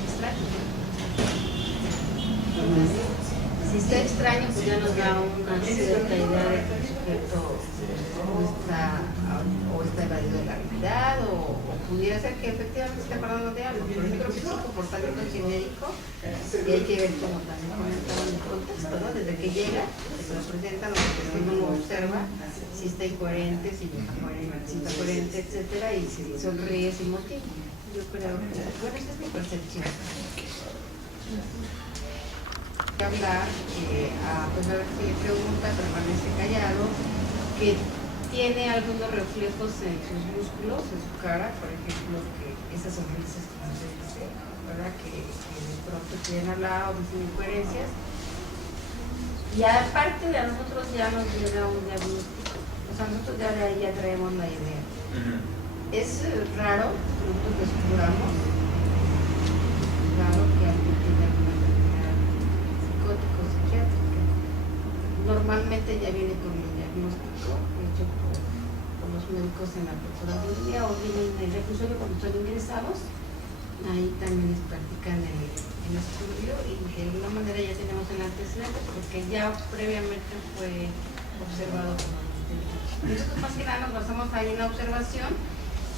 extraño. Si está extraño, pues ya nos da una cierta idea de que el sujeto o está evadido de la realidad o pudiera ser que efectivamente esté acordando de algo. Pero yo creo que es un comportamiento genérico y hay que ver como también comentaba en el contexto, ¿no? Desde que llega, se lo presenta, uno lo observa, si está incoherente, si está coherente, etcétera, y si sonríe sin motivo. Yo creo que, bueno, esa es mi percepción. Hablar, a pesar de que le pregunta, permanece callado, que tiene algunos reflejos en sus músculos, en su cara, por ejemplo, que esas sonrisas que no se dice, ¿verdad? Que de pronto quieren hablar o dicen incoherencias. Y aparte de a nosotros ya nos llega un diagnóstico, o sea, nosotros ya de ahí ya traemos la idea. Es raro, nosotros descubramos, raro que alguien tiene alguna enfermedad psicótica o psiquiátrica. Normalmente ya viene con el diagnóstico hecho por los médicos en la procuraduría o vienen en el reclusorio cuando están ingresados. Ahí también les practican el estudio y de alguna manera ya tenemos el antecedente porque ya previamente fue observado como nosotros más que nada nos basamos ahí en la observación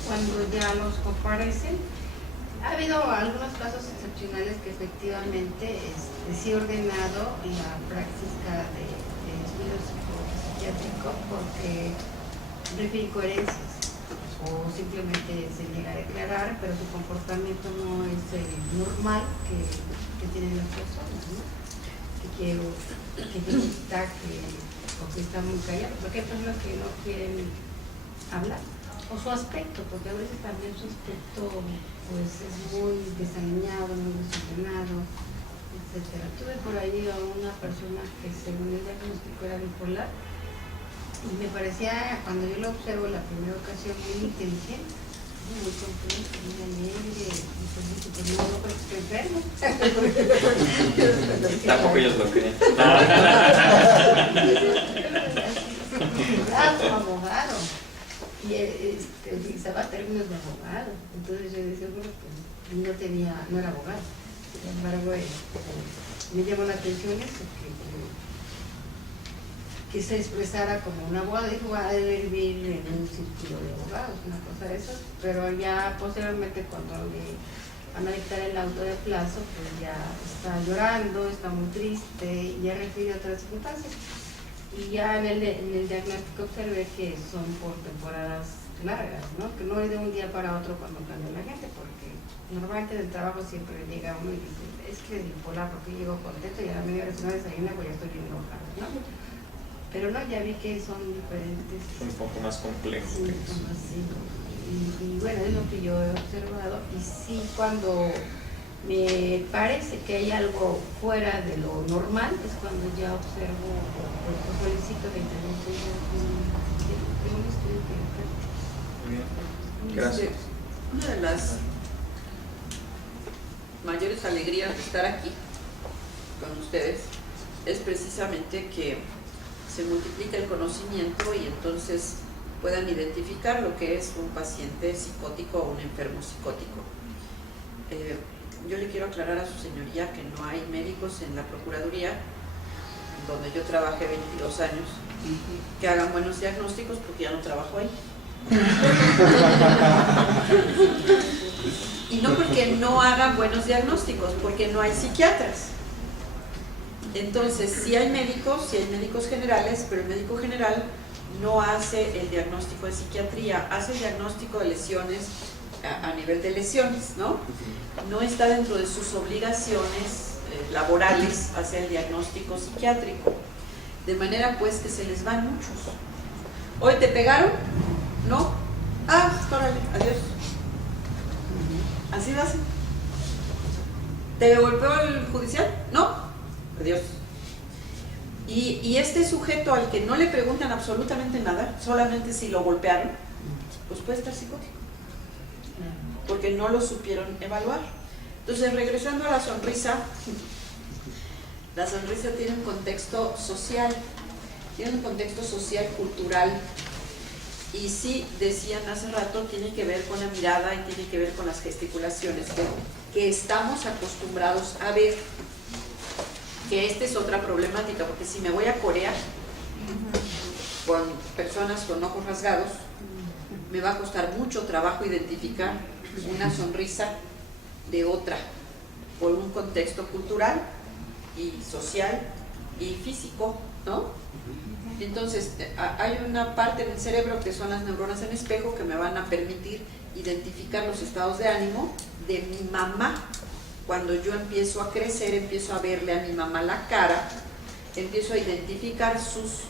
cuando ya los comparecen. Ha habido algunos casos excepcionales que efectivamente sí he ordenado la práctica de estudio psiquiátrico porque refiere incoherencias o simplemente se niega a declarar, pero su comportamiento no es el normal que tienen las personas, ¿no? Que grita, o que está muy callado, porque hay personas que no quieren hablar, o su aspecto, porque a veces también su aspecto pues es muy desaliñado, muy desordenado, etcétera. Tuve por ahí a una persona que según el diagnóstico era bipolar y me parecía, cuando yo lo observo la primera ocasión, muy inteligente, muy completo, muy alegre, y pues no creo que estoy enfermo. Tampoco ellos lo creen. Abogado. Y utilizaba términos de abogado. Entonces yo decía, bueno, pues no era abogado. Sin embargo, me llamó la atención eso, que se expresara como un abogado. Dijo, va a vivir en un círculo de abogados, una cosa de esas. Pero ya posteriormente, cuando le van a dictar el auto de plazo, pues ya está llorando, está muy triste y ya refiere a otras circunstancias. Y ya en el diagnóstico observé que son por temporadas largas, ¿no? Que no es de un día para otro cuando cambia la gente, porque normalmente del trabajo siempre llega uno y dice, es que es bipolar porque llego contento y a la media hora si no desayuna pues ya estoy bien enojado, ¿no? Pero no, ya vi que son diferentes. Un poco más complejos. Sí, y bueno, bueno, es lo que yo he observado, y sí, cuando me parece que hay algo fuera de lo normal, es cuando ya observo o solicito la intervención de un estudio que Gracias. Una de las mayores alegrías de estar aquí con ustedes es precisamente que se multiplica el conocimiento y entonces puedan identificar lo que es un paciente psicótico o un enfermo psicótico. Yo le quiero aclarar a su señoría que no hay médicos en la Procuraduría, donde yo trabajé 22 años, que hagan buenos diagnósticos, porque ya no trabajo ahí. Y no porque no hagan buenos diagnósticos, porque no hay psiquiatras. Entonces, sí hay médicos generales, pero el médico general no hace el diagnóstico de psiquiatría, hace el diagnóstico de lesiones a nivel de lesiones, ¿no? No está dentro de sus obligaciones laborales hacer el diagnóstico psiquiátrico. De manera pues que se les van muchos. ¿Hoy te pegaron? ¿No? Ah, órale, adiós. Así lo hacen. ¿Te golpeó el judicial? No, adiós. Y este sujeto al que no le preguntan absolutamente nada, solamente si lo golpearon, pues puede estar psicótico, porque no lo supieron evaluar. Entonces, regresando a la sonrisa tiene un contexto social, cultural, y sí, decían hace rato, tiene que ver con la mirada y tiene que ver con las gesticulaciones que estamos acostumbrados a ver. Que esta es otra problemática, porque si me voy a Corea con personas con ojos rasgados, me va a costar mucho trabajo identificar una sonrisa de otra, por un contexto cultural y social y físico, ¿no? Entonces, hay una parte del cerebro que son las neuronas en espejo que me van a permitir identificar los estados de ánimo de mi mamá. Cuando yo empiezo a crecer, empiezo a verle a mi mamá la cara, empiezo a identificar sus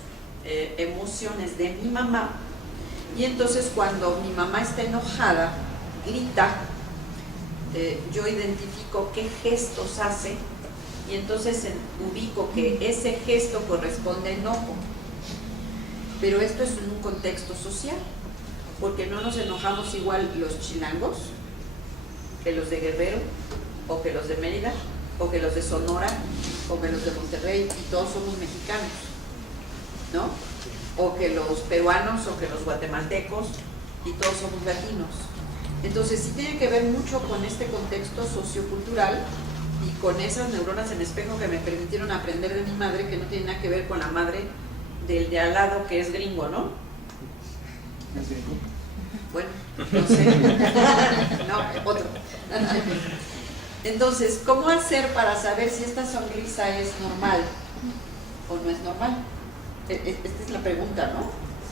emociones de mi mamá, y entonces cuando mi mamá está enojada, grita, yo identifico qué gestos hace, y entonces ubico que ese gesto corresponde a enojo. Pero esto es en un contexto social, porque no nos enojamos igual los chilangos que los de Guerrero, o que los de Mérida, o que los de Sonora, o que los de Monterrey, y todos somos mexicanos, ¿no? O que los peruanos, o que los guatemaltecos, y todos somos latinos. Entonces sí tiene que ver mucho con este contexto sociocultural y con esas neuronas en espejo que me permitieron aprender de mi madre, que no tiene nada que ver con la madre del de al lado que es gringo, ¿no? ¿Es gringo? Bueno, no sé. No, otro. Entonces, ¿cómo hacer para saber si esta sonrisa es normal o no es normal? Esta es la pregunta, ¿no?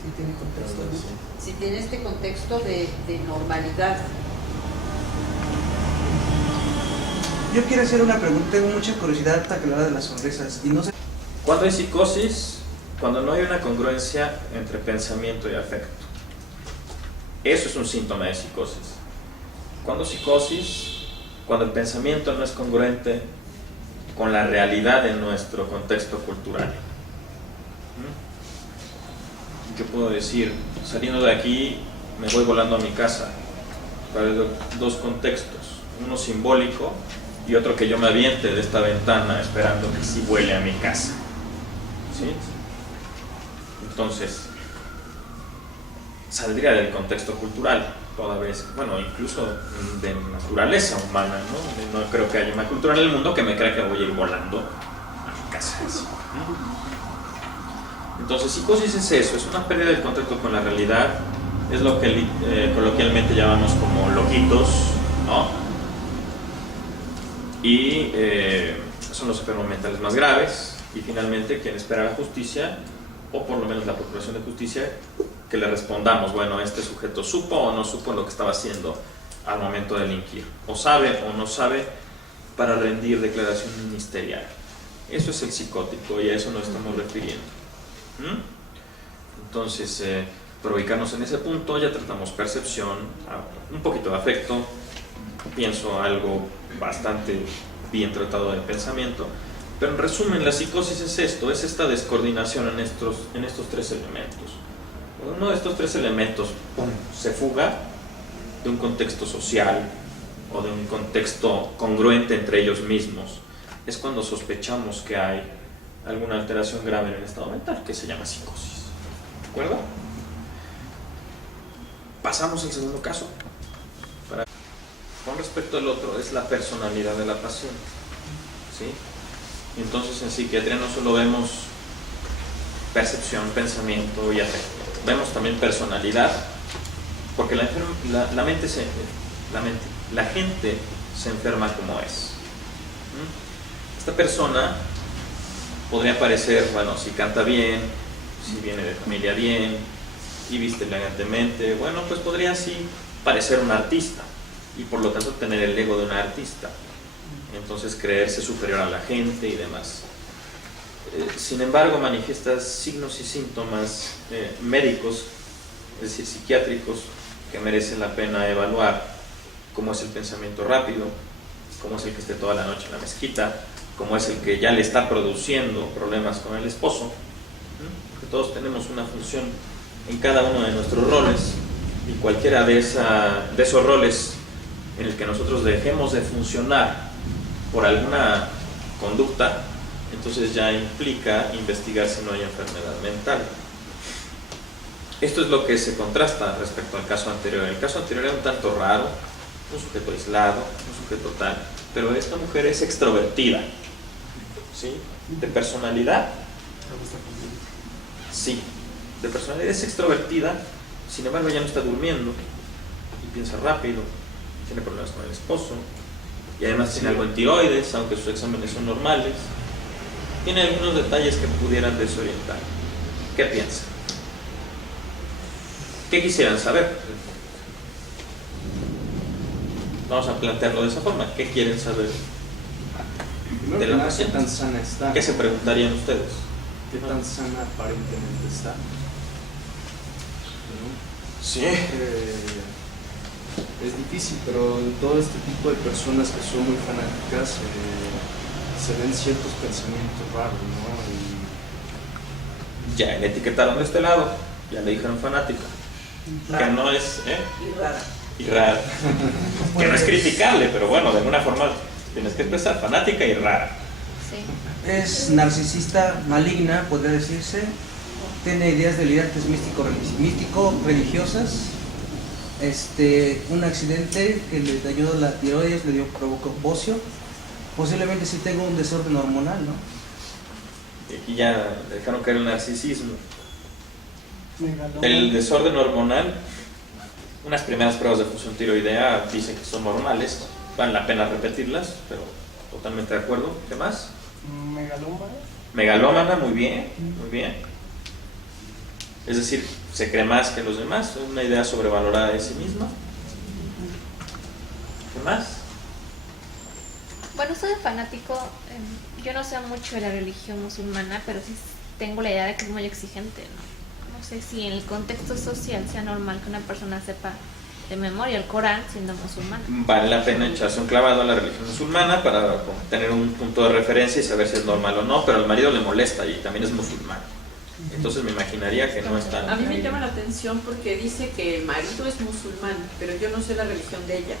Sí, tiene contexto, ¿no? Si tiene este contexto de normalidad. Yo quiero hacer una pregunta, tengo mucha curiosidad para que hablar de las sonrisas y no sé. Cuando hay psicosis, cuando no hay una congruencia entre pensamiento y afecto, eso es un síntoma de psicosis. Cuando psicosis, cuando el pensamiento no es congruente con la realidad de nuestro contexto cultural. Yo puedo decir, saliendo de aquí, me voy volando a mi casa, para dos contextos, uno simbólico y otro que yo me aviente de esta ventana esperando que sí vuele a mi casa. ¿Sí? Entonces, saldría del contexto cultural, toda vez, bueno, incluso de naturaleza humana, ¿no? No creo que haya una cultura en el mundo que me crea que voy a ir volando a mi casa. ¿Sí? Entonces, psicosis es eso, es una pérdida del contacto con la realidad, es lo que coloquialmente llamamos como loquitos, ¿no? Y son los enfermos mentales más graves, y finalmente quien espera la justicia, o por lo menos la procuración de justicia, que le respondamos, bueno, este sujeto supo o no supo lo que estaba haciendo al momento de delinquir, o sabe o no sabe, para rendir declaración ministerial. Eso es el psicótico y a eso nos estamos refiriendo. Entonces, Para ubicarnos en ese punto ya tratamos percepción, un poquito de afecto, pienso algo bastante bien tratado de pensamiento, pero en resumen la psicosis es esto, es esta descoordinación en estos tres elementos. Uno de estos tres elementos se fuga de un contexto social o de un contexto congruente entre ellos mismos, es cuando sospechamos que hay alguna alteración grave en el estado mental, que se llama psicosis. ¿De acuerdo? Pasamos al segundo caso. Con respecto al otro, es la personalidad de la pasión. ¿Sí? Entonces en psiquiatría no solo vemos percepción, pensamiento y afecto, vemos también personalidad, porque la gente se enferma como es. Esta persona podría parecer, bueno, si canta bien, si viene de familia bien y viste elegantemente, bueno, pues podría así parecer un artista y por lo tanto tener el ego de un artista, entonces creerse superior a la gente y demás. Sin embargo, manifiesta signos y síntomas médicos, es decir, psiquiátricos, que merecen la pena evaluar, como es el pensamiento rápido, como es el que esté toda la noche en la mezquita, como es el que ya le está produciendo problemas con el esposo, porque todos tenemos una función en cada uno de nuestros roles, y cualquiera de esos roles en el que nosotros dejemos de funcionar por alguna conducta, entonces ya implica investigar si no hay enfermedad mental. Esto es lo que se contrasta respecto al caso anterior. El caso anterior era un tanto raro, un sujeto aislado, un sujeto tal, pero esta mujer es extrovertida, ¿sí? De personalidad, sí, de personalidad es extrovertida, sin embargo ya no está durmiendo y piensa rápido, tiene problemas con el esposo y además tiene algo en tiroides, aunque sus exámenes son normales, tiene algunos detalles que pudieran desorientar. ¿Qué piensan? ¿Qué quisieran saber? Vamos a plantearlo de esa forma. ¿Qué quieren saber de la paciente? ¿Qué tan sana está? ¿Qué se preguntarían ustedes? ¿Qué tan sana aparentemente está? Sí. Es difícil, pero en todo este tipo de personas que son muy fanáticas se ven ciertos pensamientos raros, ¿no? Ya le etiquetaron de este lado, ya le dijeron fanática. Que no es, y rara. Que no es criticable, pero bueno, de alguna forma tienes que expresar fanática y rara. Sí. Es narcisista maligna, podría decirse. Tiene ideas delirantes místico-religiosas. Un accidente que le dañó la tiroides, provocó bocio. Posiblemente sí tenga un desorden hormonal, ¿no? Y aquí ya dejaron caer el narcisismo. El desorden hormonal, unas primeras pruebas de función tiroidea dicen que son normales, vale la pena repetirlas, pero totalmente de acuerdo. ¿Qué más? Megalómana. Megalómana, muy bien, muy bien. Es decir, se cree más que los demás, una idea sobrevalorada de sí misma. ¿Qué más? Bueno, soy fanático, yo no sé mucho de la religión musulmana, pero sí tengo la idea de que es muy exigente, ¿no? No sé si en el contexto social sea normal que una persona sepa de memoria el Corán siendo musulmana. Vale la pena echarse un clavado a la religión musulmana para tener un punto de referencia y saber si es normal o no, pero al marido le molesta y también es musulmán. Entonces me imaginaría que no es tan... A mí me llama la atención porque dice que el marido es musulmán, pero yo no sé la religión de ella.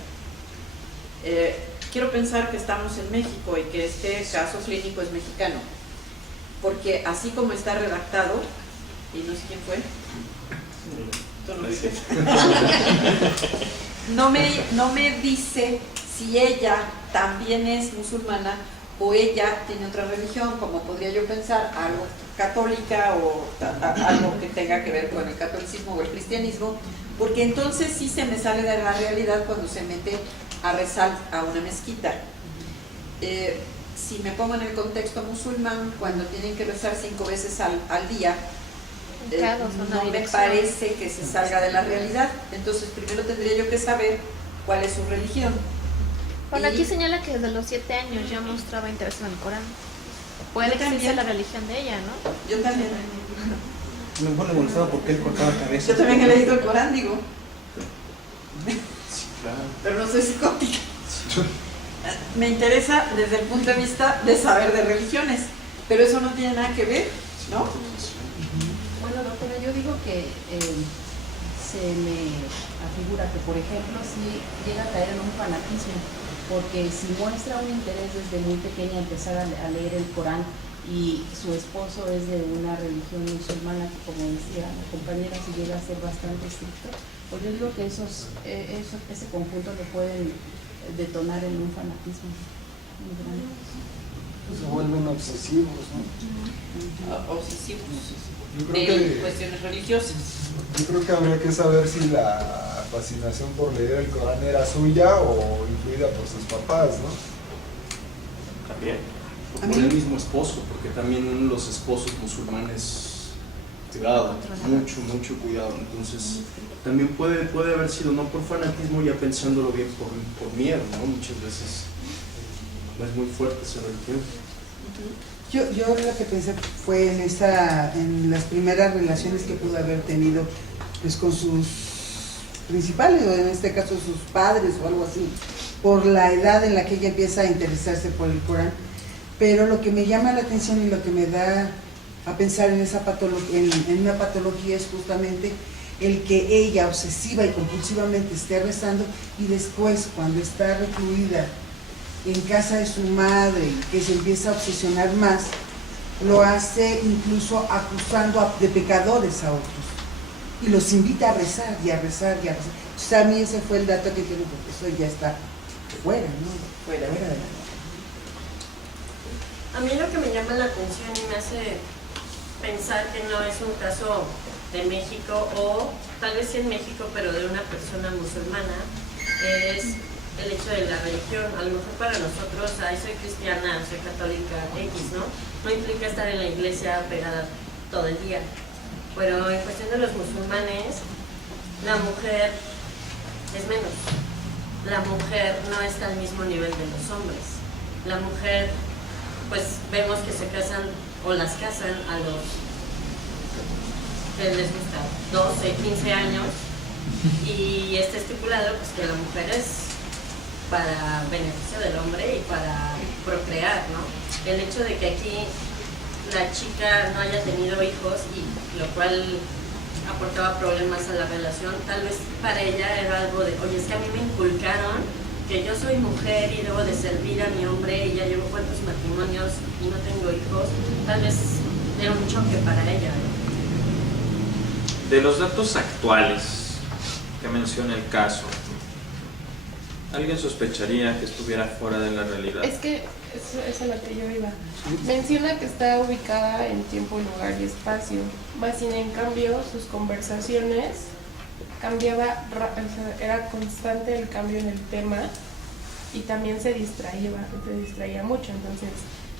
Quiero pensar que estamos en México y que este caso clínico es mexicano, porque así como está redactado, y no sé quién fue, no me dice si ella también es musulmana o ella tiene otra religión, como podría yo pensar, algo católica o algo que tenga que ver con el catolicismo o el cristianismo, porque entonces sí se me sale de la realidad cuando se mete a rezar a una mezquita. Si me pongo en el contexto musulmán, cuando tienen que rezar 5 veces al día, no me parece que se salga de la realidad. Entonces primero tendría yo que saber cuál es su religión. Bueno, aquí señala que desde los 7 años ya mostraba interés en el Corán. Puede que sea la religión de ella, ¿no? Yo también. Me pone molestado porque él cortaba cabezas. Yo también he leído el Corán, digo. Sí, claro. Pero no soy psicótica. Me interesa desde el punto de vista de saber de religiones, pero eso no tiene nada que ver, ¿no? Bueno, doctora, yo digo que se me afigura que, por ejemplo, si llega a caer en un fanatismo, porque si muestra un interés desde muy pequeña empezar a leer el Corán y su esposo es de una religión musulmana que, como decía la compañera, si llega a ser bastante estricto, pues yo digo que ese conjunto lo pueden detonar en un fanatismo muy grande. Pues se vuelven obsesivos, ¿no? Obsesivos Yo de creo que, cuestiones religiosas. yo creo que habría que saber si la fascinación por leer el Corán era suya o influida por sus papás, ¿no? También. O por el mismo esposo, porque también los esposos musulmanes, cuidado, mucho cuidado. Entonces, también puede haber sido no por fanatismo, ya pensándolo bien, por miedo, ¿no? Muchas veces es muy fuerte esa religión. Yo lo que pensé fue en las primeras relaciones que pudo haber tenido pues con sus principales, o en este caso sus padres o algo así, por la edad en la que ella empieza a interesarse por el Corán. Pero lo que me llama la atención y lo que me da a pensar en esa en una patología es justamente el que ella obsesiva y compulsivamente esté rezando y después, cuando está recluida en casa de su madre y que se empieza a obsesionar más, lo hace incluso acusando de pecadores a otros y los invita a rezar y a rezar y a rezar. O sea, a mí ese fue el dato que tiene, porque eso ya está fuera, ¿no? Fuera de la... A mí lo que me llama la atención y me hace pensar que no es un caso de México, o tal vez sí en México, pero de una persona musulmana, es el hecho de la religión. A lo mejor para nosotros, ay, soy cristiana, soy católica, X, ¿no? No implica estar en la iglesia pegada todo el día. Pero en cuestión de los musulmanes, la mujer es menos. La mujer no está al mismo nivel de los hombres. La mujer, pues vemos que se casan o las casan a los que les gusta 12, 15 años, y está estipulado pues que la mujer es para beneficio del hombre y para procrear, ¿no? El hecho de que aquí la chica no haya tenido hijos, y lo cual aportaba problemas a la relación, tal vez para ella era algo de, oye, es que a mí me inculcaron que yo soy mujer y debo de servir a mi hombre y ya llevo cuántos matrimonios y no tengo hijos. Tal vez era un choque para ella, ¿no? De los datos actuales que menciona el caso, ¿alguien sospecharía que estuviera fuera de la realidad? Es que eso es a lo que yo iba. Menciona que está ubicada en tiempo, lugar y espacio, más sin en cambio sus conversaciones cambiaba, era constante el cambio en el tema y también se distraía mucho. Entonces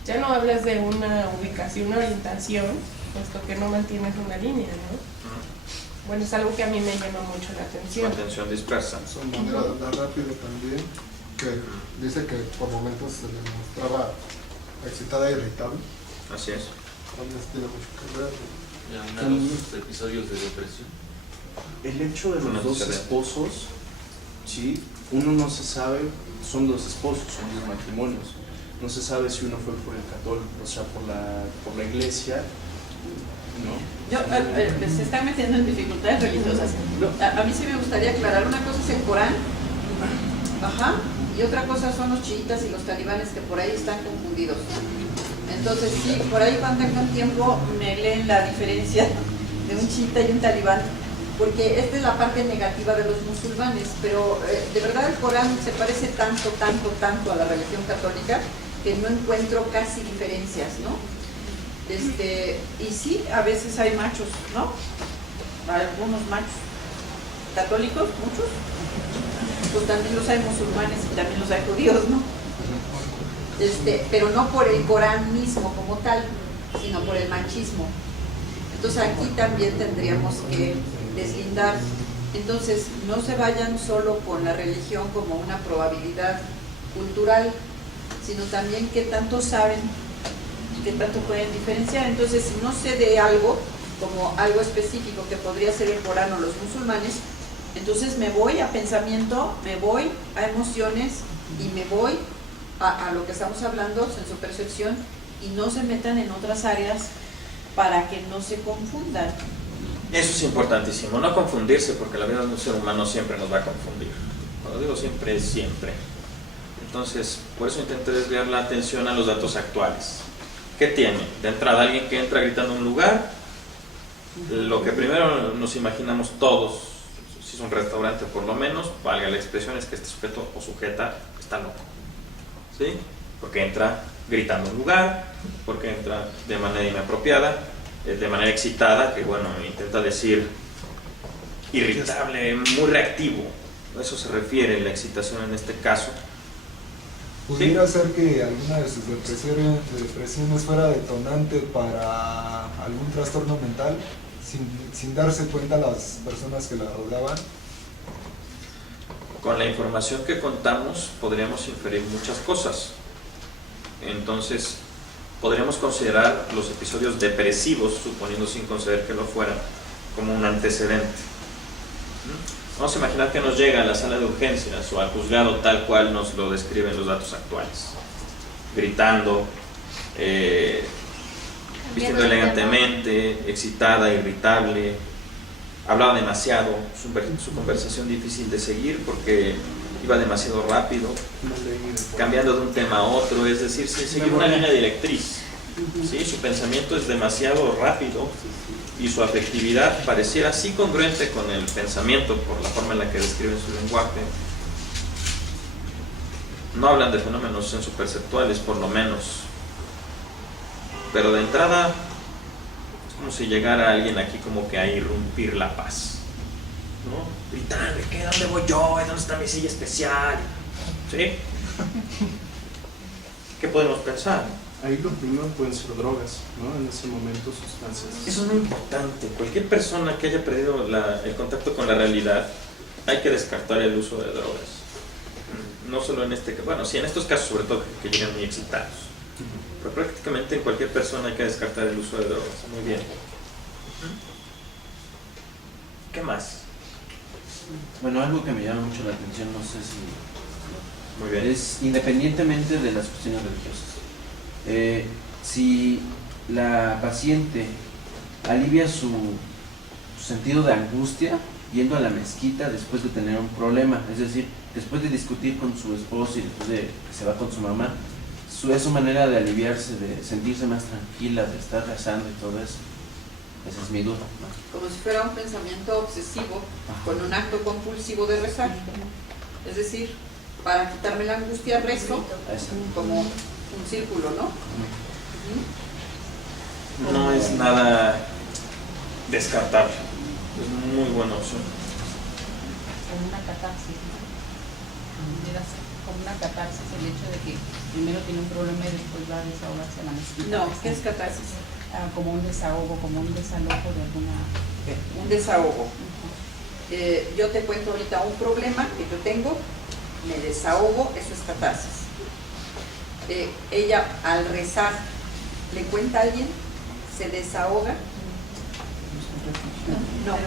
ya no hablas de una ubicación, una orientación, puesto que no mantienes una línea, ¿no? Bueno, es algo que a mí me llama mucho la atención. Su atención dispersa. Su manera de hablar rápido también, que dice que por momentos se le mostraba excitada e irritable. Así es. También tiene mucho que ver. Los episodios de depresión. El hecho de los dos esposos, sí, uno no se sabe, son dos esposos, son dos matrimonios. No se sabe si uno fue por el católico, o sea, por la iglesia, ¿no? Se están metiendo en dificultades religiosas. A mí sí me gustaría aclarar, una cosa es el Corán, ajá, y otra cosa son los chiitas y los talibanes, que por ahí están confundidos. Entonces, sí, por ahí cuando tengan tiempo me leen la diferencia de un chiita y un talibán, porque esta es la parte negativa de los musulmanes, pero de verdad el Corán se parece tanto a la religión católica que no encuentro casi diferencias, ¿no? Y sí, a veces hay machos, ¿no? Algunos machos católicos, muchos, pues también los hay musulmanes y también los hay judíos, ¿no? Pero no por el Corán mismo como tal, sino por el machismo. Entonces aquí también tendríamos que deslindar. Entonces no se vayan solo con la religión como una probabilidad cultural, sino también qué tanto saben, qué tanto pueden diferenciar. Entonces, si no sé de algo, como algo específico que podría ser el Corán o los musulmanes, entonces me voy a pensamiento, me voy a emociones y me voy a lo que estamos hablando, sensopercepción, y no se metan en otras áreas para que no se confundan. Eso es importantísimo, no confundirse, porque la vida de un ser humano siempre nos va a confundir. Cuando digo siempre, es siempre. Entonces, por eso intenté desviar la atención a los datos actuales. ¿Qué tiene? De entrada, alguien que entra gritando a un lugar, lo que primero nos imaginamos todos, si es un restaurante por lo menos, valga la expresión, es que este sujeto o sujeta está loco. ¿Sí? Porque entra gritando a un lugar, porque entra de manera inapropiada, de manera excitada, que bueno, intenta decir irritable, muy reactivo. A eso se refiere la excitación en este caso. ¿Pudiera ser que alguna de sus depresiones fuera detonante para algún trastorno mental sin darse cuenta las personas que la rodeaban? Con la información que contamos podríamos inferir muchas cosas. Entonces, podríamos considerar los episodios depresivos, suponiendo sin conceder que lo fueran, como un antecedente. Vamos a imaginar que nos llega a la sala de urgencias o al juzgado tal cual nos lo describen los datos actuales, gritando, vistiendo elegantemente, excitada, irritable, hablaba demasiado, su conversación difícil de seguir porque iba demasiado rápido, cambiando de un tema a otro, es decir, sin seguir una línea directriz. ¿Sí? Su pensamiento es demasiado rápido y su afectividad pareciera así congruente con el pensamiento por la forma en la que describen su lenguaje. No hablan de fenómenos sensoperceptuales, por lo menos, pero de entrada es como si llegara alguien aquí como que a irrumpir la paz, ¿no? Gritando, ¿qué? ¿Dónde voy yo? ¿Dónde está mi silla especial? ¿Sí? ¿Qué podemos pensar? Ahí lo primero pueden ser drogas, ¿no? En ese momento sustancias. Eso es muy importante. Cualquier persona que haya perdido el contacto con la realidad, hay que descartar el uso de drogas. No solo en bueno, sí, en estos casos sobre todo que llegan muy excitados. Pero prácticamente en cualquier persona hay que descartar el uso de drogas. Muy bien. ¿Qué más? Bueno, algo que me llama mucho la atención, no sé si... Muy bien. Es independientemente de las cuestiones religiosas. Si la paciente alivia su sentido de angustia yendo a la mezquita después de tener un problema, es decir, después de discutir con su esposo y después de que se va con su mamá, es su manera de aliviarse, de sentirse más tranquila, de estar rezando y todo eso. Esa es mi duda, ¿no? Como si fuera un pensamiento obsesivo con un acto compulsivo de rezar. Es decir, para quitarme la angustia rezo como un círculo, ¿no? No es nada descartable. Es muy buena opción. Como una catarsis, ¿no? Como una catarsis, el hecho de que primero tiene un problema y después va a desahogarse a la mezquita. No, ¿qué es catarsis? Como un desahogo, como un desalojo de alguna... Un desahogo. Yo te cuento ahorita un problema que yo tengo, me desahogo, eso es catarsis. Ella al rezar le cuenta a alguien, se desahoga. No,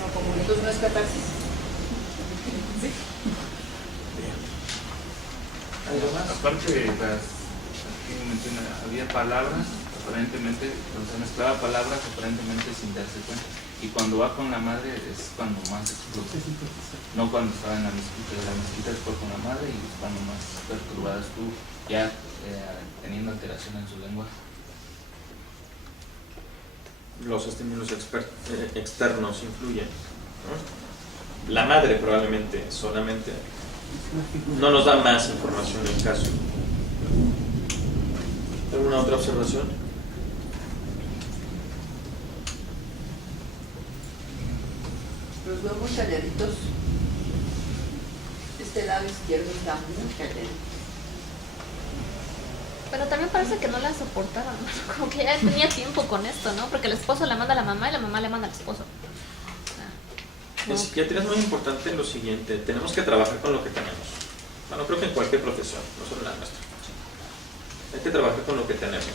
entonces no es catarsis. ¿Sí? Aparte de aquí menciona, había palabras, aparentemente, se mezclaba palabras aparentemente sin darse cuenta. Y cuando va con la madre es cuando más explota. No cuando estaba en la mezquita después con la madre y es cuando más perturbada estuvo, ya teniendo alteración en su lenguaje. Los estímulos externos influyen, ¿no? La madre probablemente solamente no nos da más información en el caso. ¿Alguna otra observación? Los veo muy calladitos. Este lado izquierdo está muy calladito. Pero también parece que no la soportaron, ¿no? Como que ya tenía tiempo con esto, ¿no? Porque el esposo le manda a la mamá y la mamá le manda al esposo. En psiquiatría es muy importante lo siguiente: tenemos que trabajar con lo que tenemos. Bueno, creo que en cualquier profesión, no solo en la nuestra. Hay que trabajar con lo que tenemos.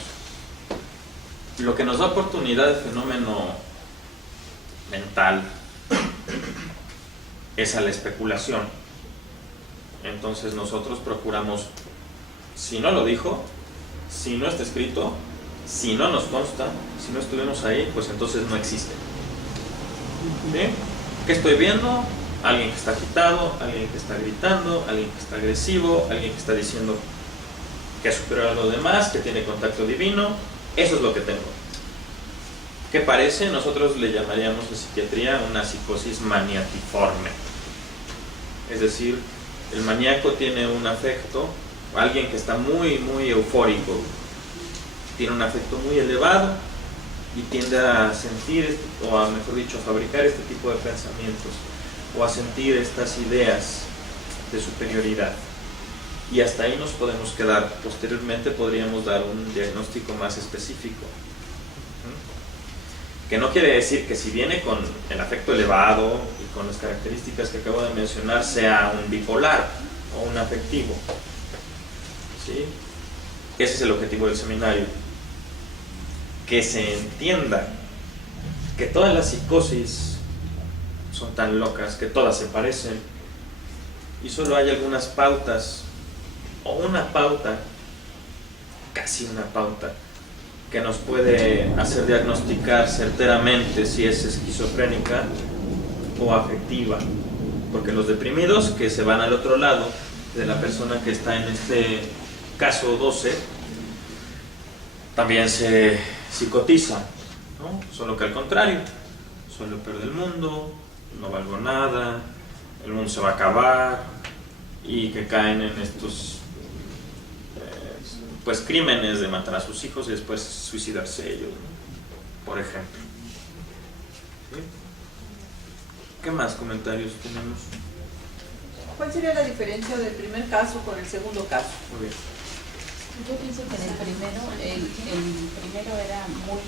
Lo que nos da oportunidad de fenómeno mental es a la especulación. Entonces nosotros procuramos, si no lo dijo, si no está escrito, si no nos consta, si no estuvimos ahí, pues entonces no existe. ¿Sí? ¿Qué estoy viendo? Alguien que está agitado, alguien que está gritando, alguien que está agresivo, alguien que está diciendo que es superior a los demás, que tiene contacto divino. Eso es lo que tengo. ¿Qué parece? Nosotros le llamaríamos en psiquiatría una psicosis maniatiforme. Es decir, el maníaco tiene un afecto, alguien que está muy eufórico, tiene un afecto muy elevado y tiende a sentir, o a mejor dicho, a fabricar este tipo de pensamientos, o a sentir estas ideas de superioridad. Y hasta ahí nos podemos quedar. Posteriormente podríamos dar un diagnóstico más específico. Que no quiere decir que si viene con el afecto elevado y con las características que acabo de mencionar sea un bipolar o un afectivo. ¿Sí? Ese es el objetivo del seminario. Que se entienda que todas las psicosis son tan locas, que todas se parecen, y solo hay algunas pautas, o una pauta, casi una pauta, que nos puede hacer diagnosticar certeramente si es esquizofrénica o afectiva. Porque los deprimidos que se van al otro lado de la persona que está en este caso 12 también se psicotiza, ¿no? Solo que al contrario, soy lo peor del mundo, no valgo nada, el mundo se va a acabar, y que caen en estos pues crímenes de matar a sus hijos y después suicidarse ellos, ¿no? Por ejemplo. ¿Sí? ¿Qué más comentarios tenemos? ¿Cuál sería la diferencia del primer caso con el segundo caso? Muy bien. Yo pienso que en el primero era muy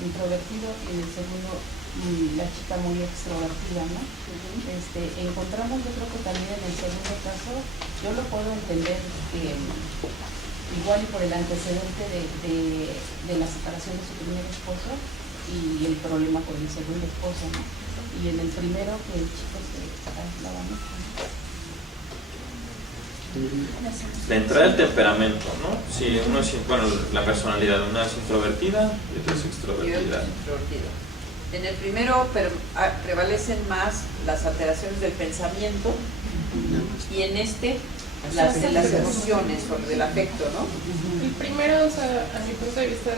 introvertido y en el segundo la chica muy extrovertida, ¿no? Encontramos, yo creo que también en el segundo caso, yo lo puedo entender igual y por el antecedente de la separación de su primer esposo y el problema con el segundo esposo, ¿no? Y en el primero que el chico se aislaba mucho, ¿no? De entrada el temperamento, ¿no? Si uno es, bueno, la personalidad, una es introvertida y otra es extrovertida. En el primero prevalecen más las alteraciones del pensamiento y en este las emociones o del afecto, ¿no? El primero, o sea, a mi punto de vista,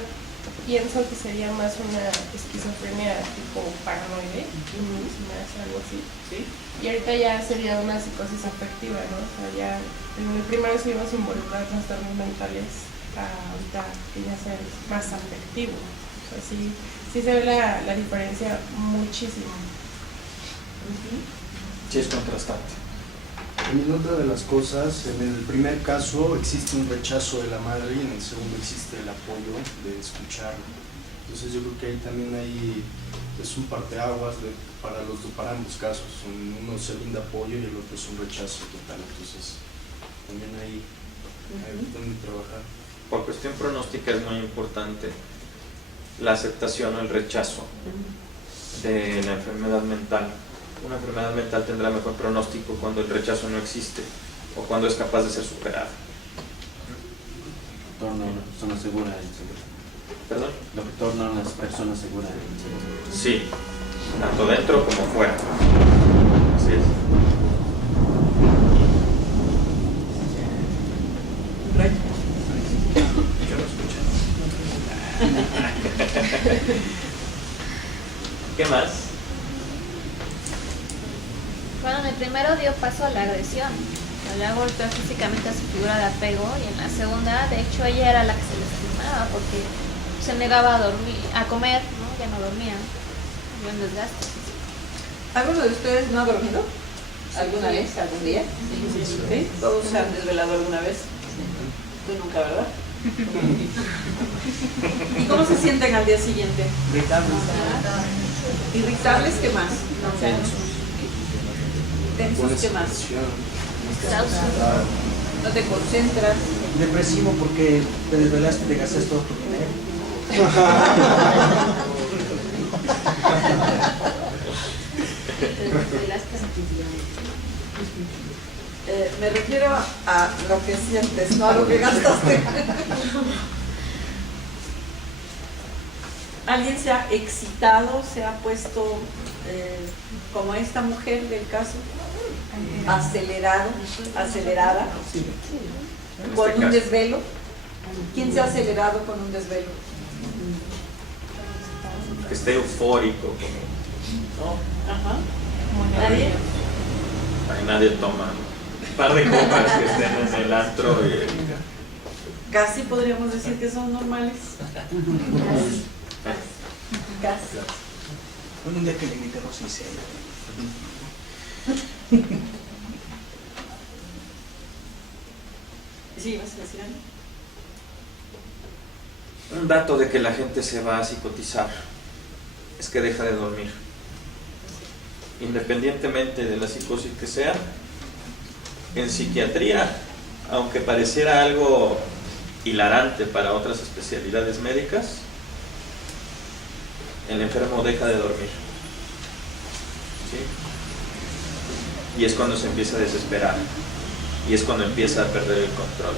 pienso que sería más una esquizofrenia tipo paranoide, si me hace algo así. ¿Sí? Y ahorita ya sería una psicosis afectiva, ¿no? O sea, ya en el primero sí ibas a involucrar trastornos mentales, ahorita que ya sea más afectivo. O sea, sí se ve la diferencia muchísimo. Sí, es contrastante. También otra de las cosas, en el primer caso existe un rechazo de la madre y en el segundo existe el apoyo de escucharlo. Entonces yo creo que ahí también es un parteaguas para ambos casos. Uno se brinda apoyo y el otro es un rechazo total. Entonces también hay donde trabajar. Por cuestión pronóstica es muy importante la aceptación o el rechazo de la enfermedad mental. Una enfermedad mental tendrá mejor pronóstico cuando el rechazo no existe o cuando es capaz de ser superado. Torna a una persona segura en seguridad. ¿Perdón? Lo que torna a una persona segura en seguridad. Sí, tanto dentro como fuera. Así es. Yo lo escucho. ¿Qué más? Bueno, en el primero dio paso a la agresión. Luego golpeó físicamente a su figura de apego, y en la segunda, de hecho, ella era la que se lastimaba porque se negaba a dormir, a comer, ¿no? Ya no dormía. Había un desgaste. ¿Alguno de ustedes no ha dormido? ¿Alguna vez? ¿Algún día? Sí. ¿Todos se han desvelado alguna vez? Tú nunca, ¿verdad? ¿Y cómo se sienten al día siguiente? Irritables. ¿Irritables? ¿Qué más? ¿Tensos? ¿Qué más? ¿No te concentras? Depresivo porque te desvelaste y te gastaste todo tu dinero. Me refiero a lo que sientes, no a lo que gastaste. ¿Alguien se ha excitado, se ha puesto como esta mujer del caso? Acelerada, con un desvelo. ¿Quién se ha acelerado con un desvelo? Que esté eufórico. Ajá. ¿Nadie? Ahí nadie toma un par de copas que estén en el antro y... Casi podríamos decir que son normales. Casi. Un día que le invitemos en serio. Sí, ¿vas a decir algo? Un dato de que la gente se va a psicotizar es que deja de dormir. Independientemente de la psicosis que sea, en psiquiatría, aunque pareciera algo hilarante para otras especialidades médicas, el enfermo deja de dormir. ¿Sí? Y es cuando se empieza a desesperar. Y es cuando empieza a perder el control.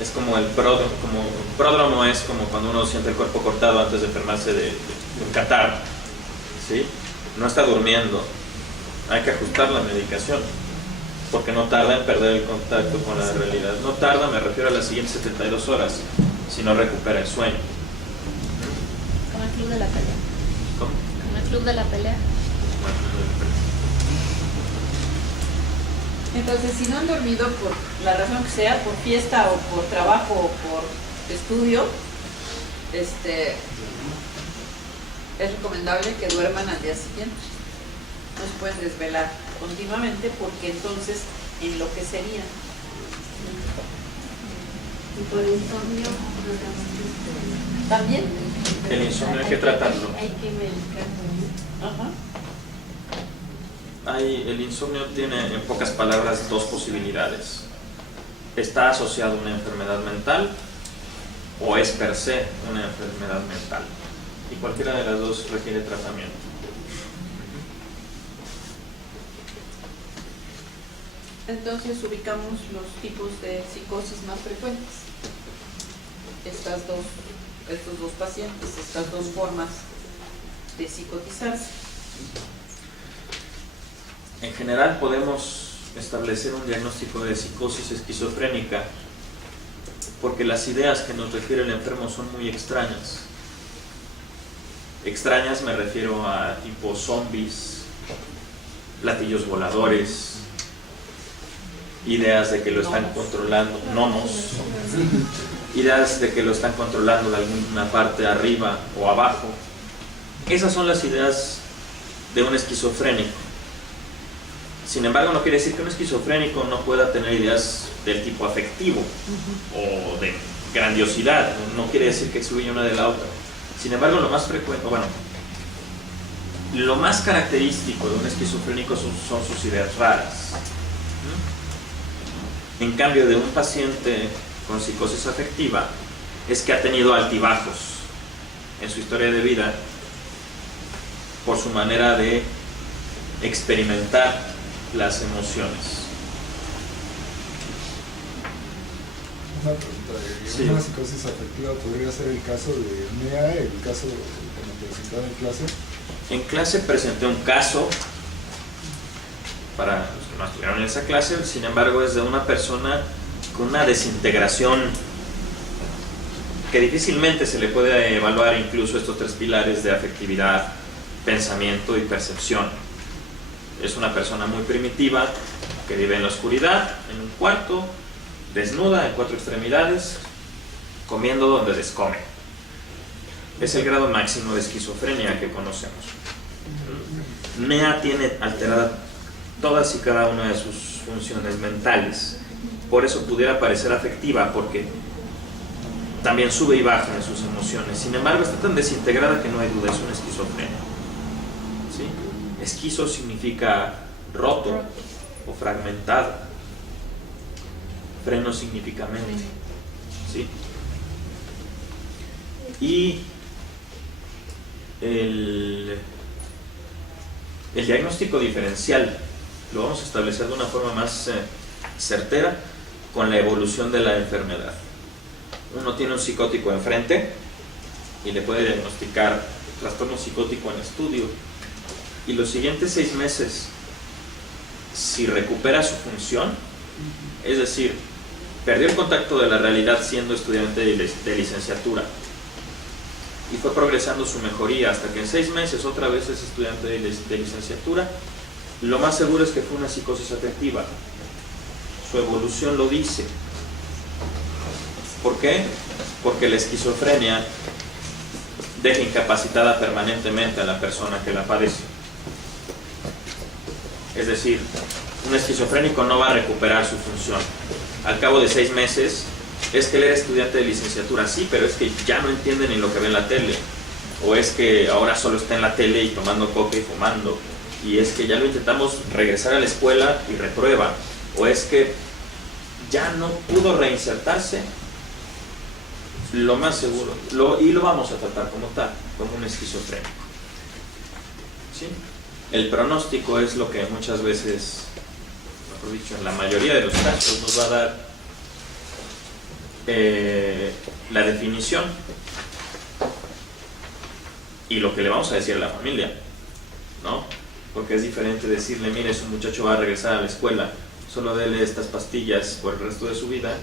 Es como el pródromo es como cuando uno siente el cuerpo cortado antes de enfermarse de un catarro. ¿Sí? No está durmiendo. Hay que ajustar la medicación. Porque no tarda en perder el contacto con la realidad. No tarda, me refiero a las siguientes 72 horas, si no recupera el sueño. Como el club de la pelea. ¿Cómo? Como el club de la pelea. Entonces, si no han dormido por la razón que sea, por fiesta o por trabajo o por estudio, es recomendable que duerman al día siguiente. No se pueden desvelar continuamente porque entonces enloquecerían. Y por insomnio, ¿También? El insomnio hay que tratarlo. Hay que medicarlo, ¿no? Ajá. El insomnio tiene, en pocas palabras, dos posibilidades. Está asociado a una enfermedad mental o es per se una enfermedad mental. Y cualquiera de las dos requiere tratamiento. Entonces ubicamos los tipos de psicosis más frecuentes. Estos dos pacientes, estas dos formas de psicotizarse. En general podemos establecer un diagnóstico de psicosis esquizofrénica porque las ideas que nos refiere el enfermo son muy extrañas. Extrañas me refiero a tipo zombies, platillos voladores, ideas de que lo están controlando, gnomos, ideas de que lo están controlando de alguna parte arriba o abajo. Esas son las ideas de un esquizofrénico. Sin embargo, no quiere decir que un esquizofrénico no pueda tener ideas del tipo afectivo o de grandiosidad. No quiere decir que excluya una de la otra. Sin embargo, lo más frecuente, lo más característico de un esquizofrénico son sus ideas raras. En cambio, de un paciente con psicosis afectiva es que ha tenido altibajos en su historia de vida por su manera de experimentar las emociones. Una pregunta, Sí. ¿una psicosis afectiva podría ser el caso de NEA, el caso que me presentaron en clase? En clase presenté un caso para los que no estuvieron en esa clase, sin embargo es de una persona con una desintegración que difícilmente se le puede evaluar incluso estos tres pilares de afectividad, pensamiento y percepción. Es una persona muy primitiva que vive en la oscuridad, en un cuarto, desnuda, en 4 extremidades, comiendo donde descome. Es el grado máximo de esquizofrenia que conocemos. NEA tiene alterada todas y cada una de sus funciones mentales. Por eso pudiera parecer afectiva, porque también sube y baja en sus emociones. Sin embargo, está tan desintegrada que no hay duda, es una esquizofrenia. ¿Sí? Esquizo significa roto o fragmentado. Freno significa mente. ¿Sí? Y el diagnóstico diferencial lo vamos a establecer de una forma más certera con la evolución de la enfermedad. Uno tiene un psicótico enfrente y le puede diagnosticar trastorno psicótico en estudio, y los siguientes 6 meses, si recupera su función, es decir, perdió el contacto de la realidad siendo estudiante de licenciatura y fue progresando su mejoría hasta que en 6 meses otra vez es estudiante de licenciatura, lo más seguro es que fue una psicosis afectiva. Su evolución lo dice. ¿Por qué? Porque la esquizofrenia deja incapacitada permanentemente a la persona que la padece. Es decir, un esquizofrénico no va a recuperar su función. Al cabo de 6 meses, es que él era estudiante de licenciatura, sí, pero es que ya no entiende ni lo que ve en la tele. O es que ahora solo está en la tele y tomando coca y fumando. Y es que ya lo intentamos regresar a la escuela y reprueba. O es que ya no pudo reinsertarse. Lo más seguro, y lo vamos a tratar como tal, como un esquizofrénico. ¿Sí? El pronóstico es lo que muchas veces, mejor dicho, en la mayoría de los casos nos va a dar la definición y lo que le vamos a decir a la familia, ¿no? Porque es diferente decirle, mire, su muchacho va a regresar a la escuela, solo dele estas pastillas por el resto de su vida,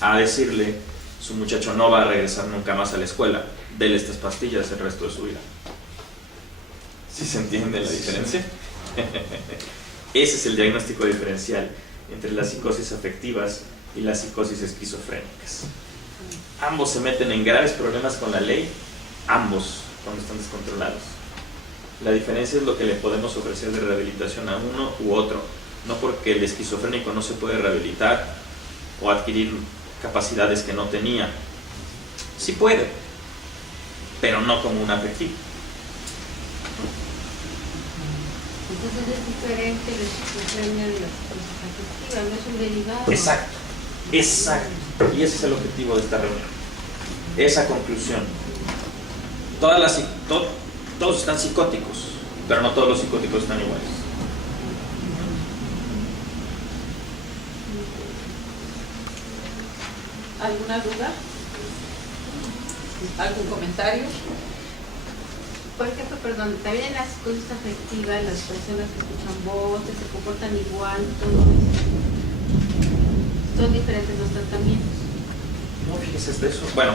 a decirle, su muchacho no va a regresar nunca más a la escuela, dele estas pastillas el resto de su vida. ¿Sí se entiende la diferencia? Ese es el diagnóstico diferencial entre las psicosis afectivas y las psicosis esquizofrénicas. Ambos se meten en graves problemas con la ley, ambos, cuando están descontrolados. La diferencia es lo que le podemos ofrecer de rehabilitación a uno u otro, no porque el esquizofrénico no se puede rehabilitar o adquirir capacidades que no tenía. Sí puede, pero no como un afectivo. Entonces es diferente la esquizofrenia de la psicosis afectiva, no es un derivado. Exacto, exacto. Y ese es el objetivo de esta reunión. Esa conclusión. Todos están psicóticos, pero no todos los psicóticos están iguales. ¿Alguna duda? ¿Algún comentario? Por ejemplo, perdón, también en la psicosis afectiva las personas que escuchan voces se comportan igual, todo eso. Son diferentes los tratamientos. No, fíjese de eso. Bueno,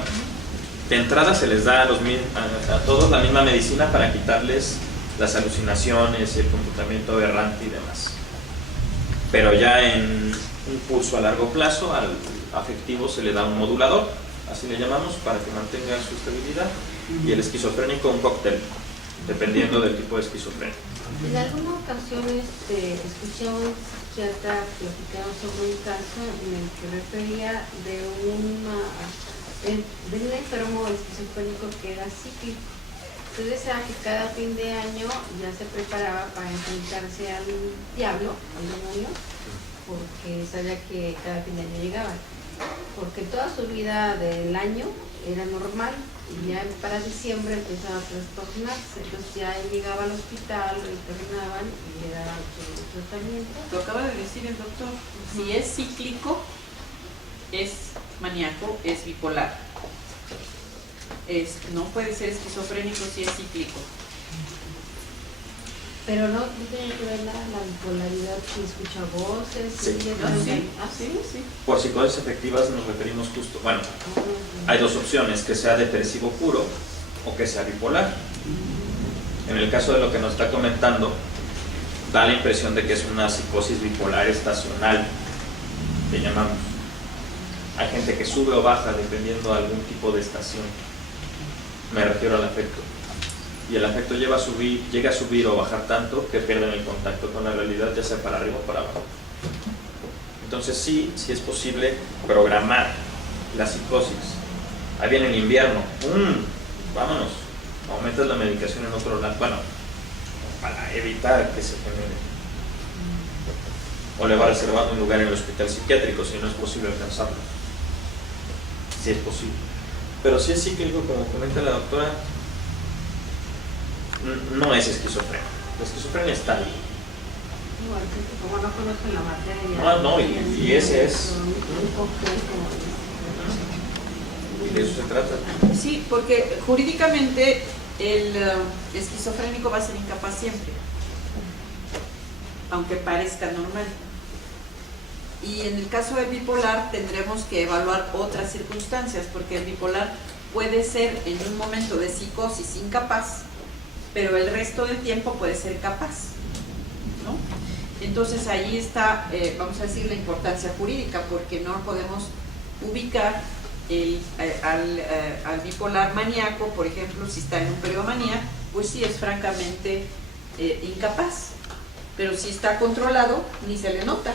de entrada se les da a todos la misma medicina para quitarles las alucinaciones, el comportamiento aberrante y demás. Pero ya en un curso a largo plazo, al afectivo se le da un modulador, así le llamamos, para que mantenga su estabilidad, y el esquizofrénico un cóctel, dependiendo del tipo de esquizofrenia. En alguna ocasión escuché a un psiquiatra platicar sobre un caso en el que refería de un enfermo esquizofrénico que era psíquico. Entonces decía que cada fin de año ya se preparaba para enfrentarse al diablo, al demonio, porque sabía que cada fin de año llegaba. Porque toda su vida del año era normal y ya para diciembre empezaba a trastornarse. Entonces ya él llegaba al hospital, lo internaban y le daban su tratamiento. Lo acaba de decir el doctor. Si es cíclico, es maníaco, es bipolar. No puede ser esquizofrénico si es cíclico. Pero no tiene que ver la bipolaridad, si escucha voces, sí. Por psicosis afectivas nos referimos justo, bueno, hay dos opciones, que sea depresivo puro o que sea bipolar. En el caso de lo que nos está comentando, da la impresión de que es una psicosis bipolar estacional, que llamamos. Hay gente que sube o baja dependiendo de algún tipo de estación. Me refiero al afecto. Y el afecto llega a subir o bajar tanto que pierden el contacto con la realidad, ya sea para arriba o para abajo. Entonces sí es posible programar la psicosis. Ahí viene el invierno, vámonos, aumentas la medicación en otro lado, bueno, para evitar que se genere. O le va reservando un lugar en el hospital psiquiátrico si no es posible alcanzarlo. Sí es posible. Pero si es cíclico, como comenta la doctora, no es esquizofrenia. La esquizofrenia está ahí. Igual que como no conozco la materia. No, y ese es. Y de eso se trata. Sí, porque jurídicamente el esquizofrénico va a ser incapaz siempre, aunque parezca normal. Y en el caso del bipolar tendremos que evaluar otras circunstancias, porque el bipolar puede ser en un momento de psicosis incapaz, pero el resto del tiempo puede ser capaz, ¿no? Entonces ahí está, vamos a decir, la importancia jurídica, porque no podemos ubicar al bipolar maníaco, por ejemplo, si está en un periodo de manía, pues sí es francamente incapaz, pero si está controlado, ni se le nota.